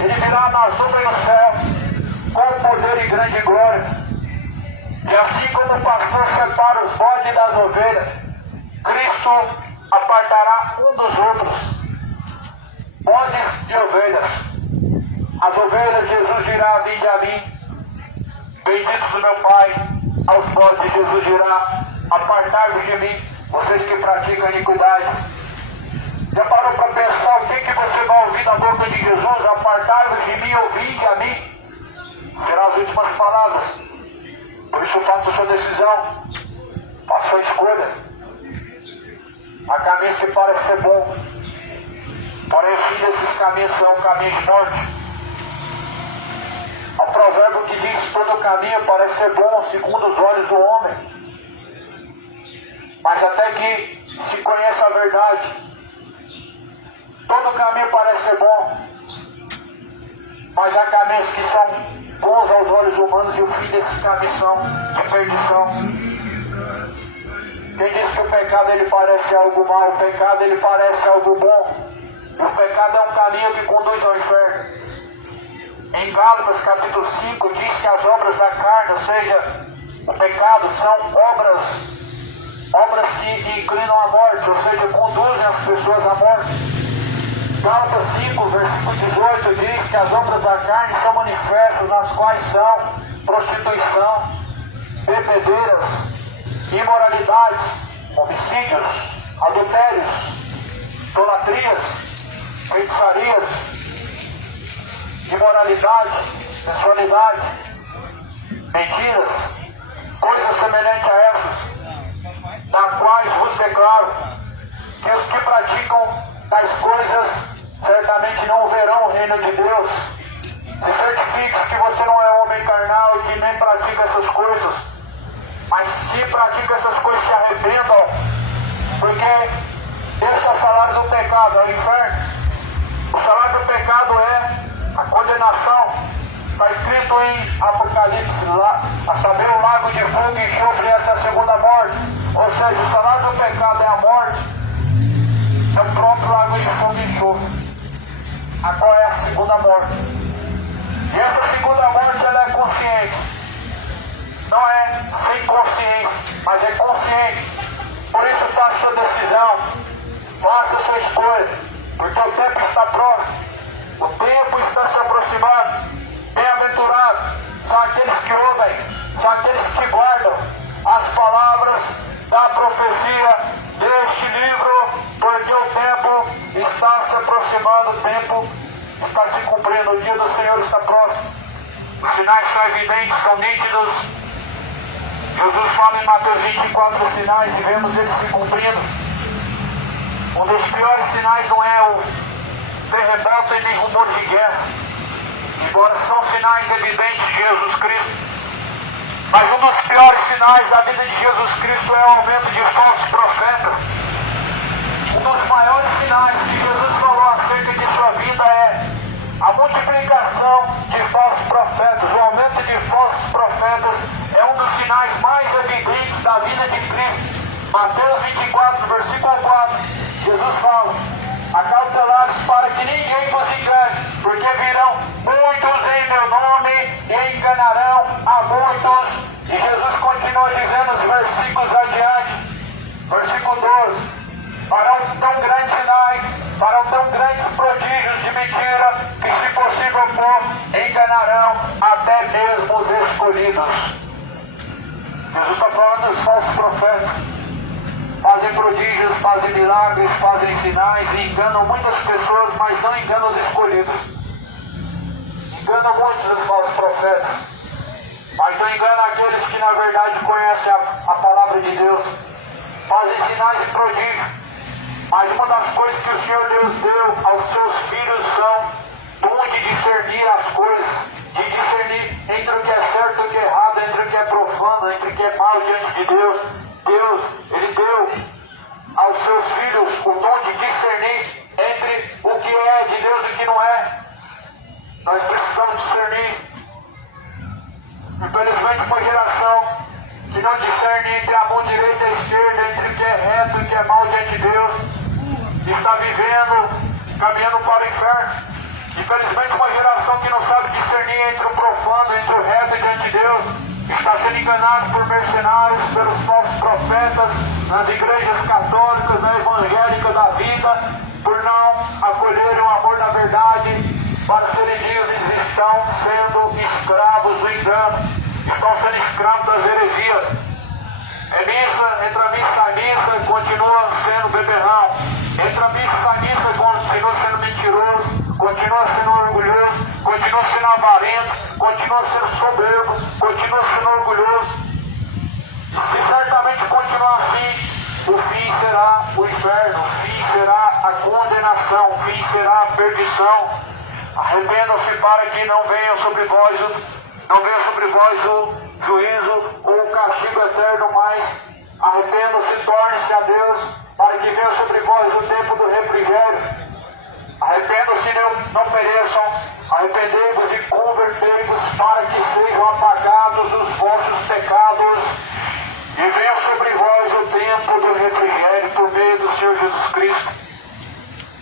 Ele virá nas nuvens do céu, com poder e grande glória. E assim como o pastor separa os bodes das ovelhas, Cristo apartará um dos outros, bodes e ovelhas. As ovelhas, Jesus dirá: vinde a mim, benditos do meu Pai. Aos bodes, Jesus dirá: apartai-vos de mim, vocês que praticam iniquidade. Já parou para pensar o que você vai ouvir da boca de Jesus? Apartai-vos de mim, ou vinde a mim. Serão as últimas palavras. Por isso faça a sua decisão, faça a sua escolha. Há caminhos que parecem ser bons, porém o fim desses caminhos são caminhos de morte. Há um provérbio que diz: todo caminho parece ser bom segundo os olhos do homem, mas até que se conheça a verdade, todo caminho parece ser bom, mas há caminhos que são bons aos olhos humanos e o fim desses caminhos são de perdição. Quem diz que o pecado ele parece algo mau, o pecado ele parece algo bom. O pecado é um caminho que conduz ao inferno. Em Gálatas capítulo 5 diz que as obras da carne, ou seja, o pecado, são obras que inclinam à morte, ou seja, conduzem as pessoas à morte. Gálatas 5, versículo 18 diz que as obras da carne são manifestas, nas quais são prostituição, bebedeiras, imoralidades, homicídios, adultérios, idolatrias, feitiçarias, imoralidade, sensualidade, mentiras, coisas semelhantes a essas, das quais vos declaro que os que praticam tais coisas certamente não verão o reino de Deus. Se certifique que você não é homem carnal e que nem pratica essas coisas, mas se pratica essas coisas, se arrependam, porque esse é o salário do pecado, é o inferno. O salário do pecado é a condenação. Está escrito em Apocalipse, lá, a saber, o lago de fogo e enxofre, essa é a segunda morte. Ou seja, o salário do pecado é a morte, é o próprio lago de fogo e enxofre. Agora é a segunda morte. E essa segunda morte, ela é consciente. Não é sem consciência, mas é consciente. Por isso faça sua decisão, faça sua escolha, porque o tempo está próximo. O tempo homem são aqueles que guardam as palavras da profecia deste livro, porque o tempo está se aproximando, o tempo está se cumprindo, o dia do Senhor está próximo. Os sinais são evidentes, são nítidos. Jesus fala em Mateus 24 sinais e vemos eles se cumprindo. Um dos piores sinais não é o terremoto e nem rumor de guerra, embora são sinais evidentes de Jesus Cristo. Mas um dos piores sinais da vida de Jesus Cristo é o aumento de falsos profetas. Um dos maiores sinais que Jesus falou acerca de sua vida é a multiplicação de falsos profetas. O aumento de falsos profetas é um dos sinais mais evidentes da vida de Cristo. Mateus 24, versículo 4, Jesus fala: acautelados para que ninguém vos engane, porque virão muitos em meu nome e enganarão a muitos. E Jesus continua dizendo os versículos adiante, versículo 12: farão tão grandes sinais, farão tão grandes prodígios de mentira, que se possível for, enganarão até mesmo os escolhidos. Jesus está falando dos falsos profetas. Fazem prodígios, fazem milagres, fazem sinais e enganam muitas pessoas, mas não enganam os escolhidos. Enganam muitos os falsos profetas, mas não enganam aqueles que na verdade conhecem a palavra de Deus. Fazem sinais e prodígios, mas uma das coisas que o Senhor Deus deu aos seus filhos são dom de discernir as coisas, de discernir entre o que é certo e o que é errado, entre o que é profano, entre o que é mal diante de Deus. Deus, Ele deu aos seus filhos o dom de discernir entre o que é de Deus e o que não é. Nós precisamos discernir. Infelizmente, uma geração que não discerne entre a mão direita e a esquerda, entre o que é reto e o que é mal diante de Deus, está vivendo, caminhando para o inferno. Infelizmente, uma geração que não sabe discernir entre o profano, entre o reto diante de Deus, está sendo enganado por mercenários, pelos falsos profetas, nas igrejas católicas, na evangélica da vida, por não acolherem o amor da verdade, para serem livres, estão sendo escravos do engano, estão sendo escravos das heresias. Entre a missa e a missa, continua sendo beberrão. Entre a missa e a missa, continua sendo mentiroso, continua sendo orgulhoso, continua sendo avarento, continua sendo soberbo, continua sendo orgulhoso. E se certamente continuar assim, o fim será o inferno, o fim será a condenação, o fim será a perdição. Arrependam-se para que não venha sobre vós o juízo ou o castigo eterno, mas arrependam-se, tornem-se a Deus, para que venha sobre vós o tempo do refrigério. Arrependam-se e não pereçam, arrependei-vos e convertei-vos para que sejam apagados os vossos pecados e venha sobre vós o tempo do refrigério por meio do Senhor Jesus Cristo.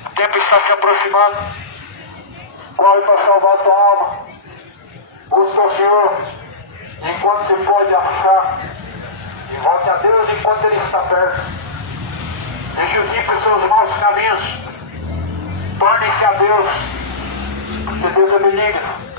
O tempo está se aproximando. Corre para salvar a tua alma. Busca o Senhor enquanto se pode achar. E volte a Deus enquanto Ele está perto. Deixe os ímpios seus maus caminhos. Torne-se a Deus, porque Deus é benigno.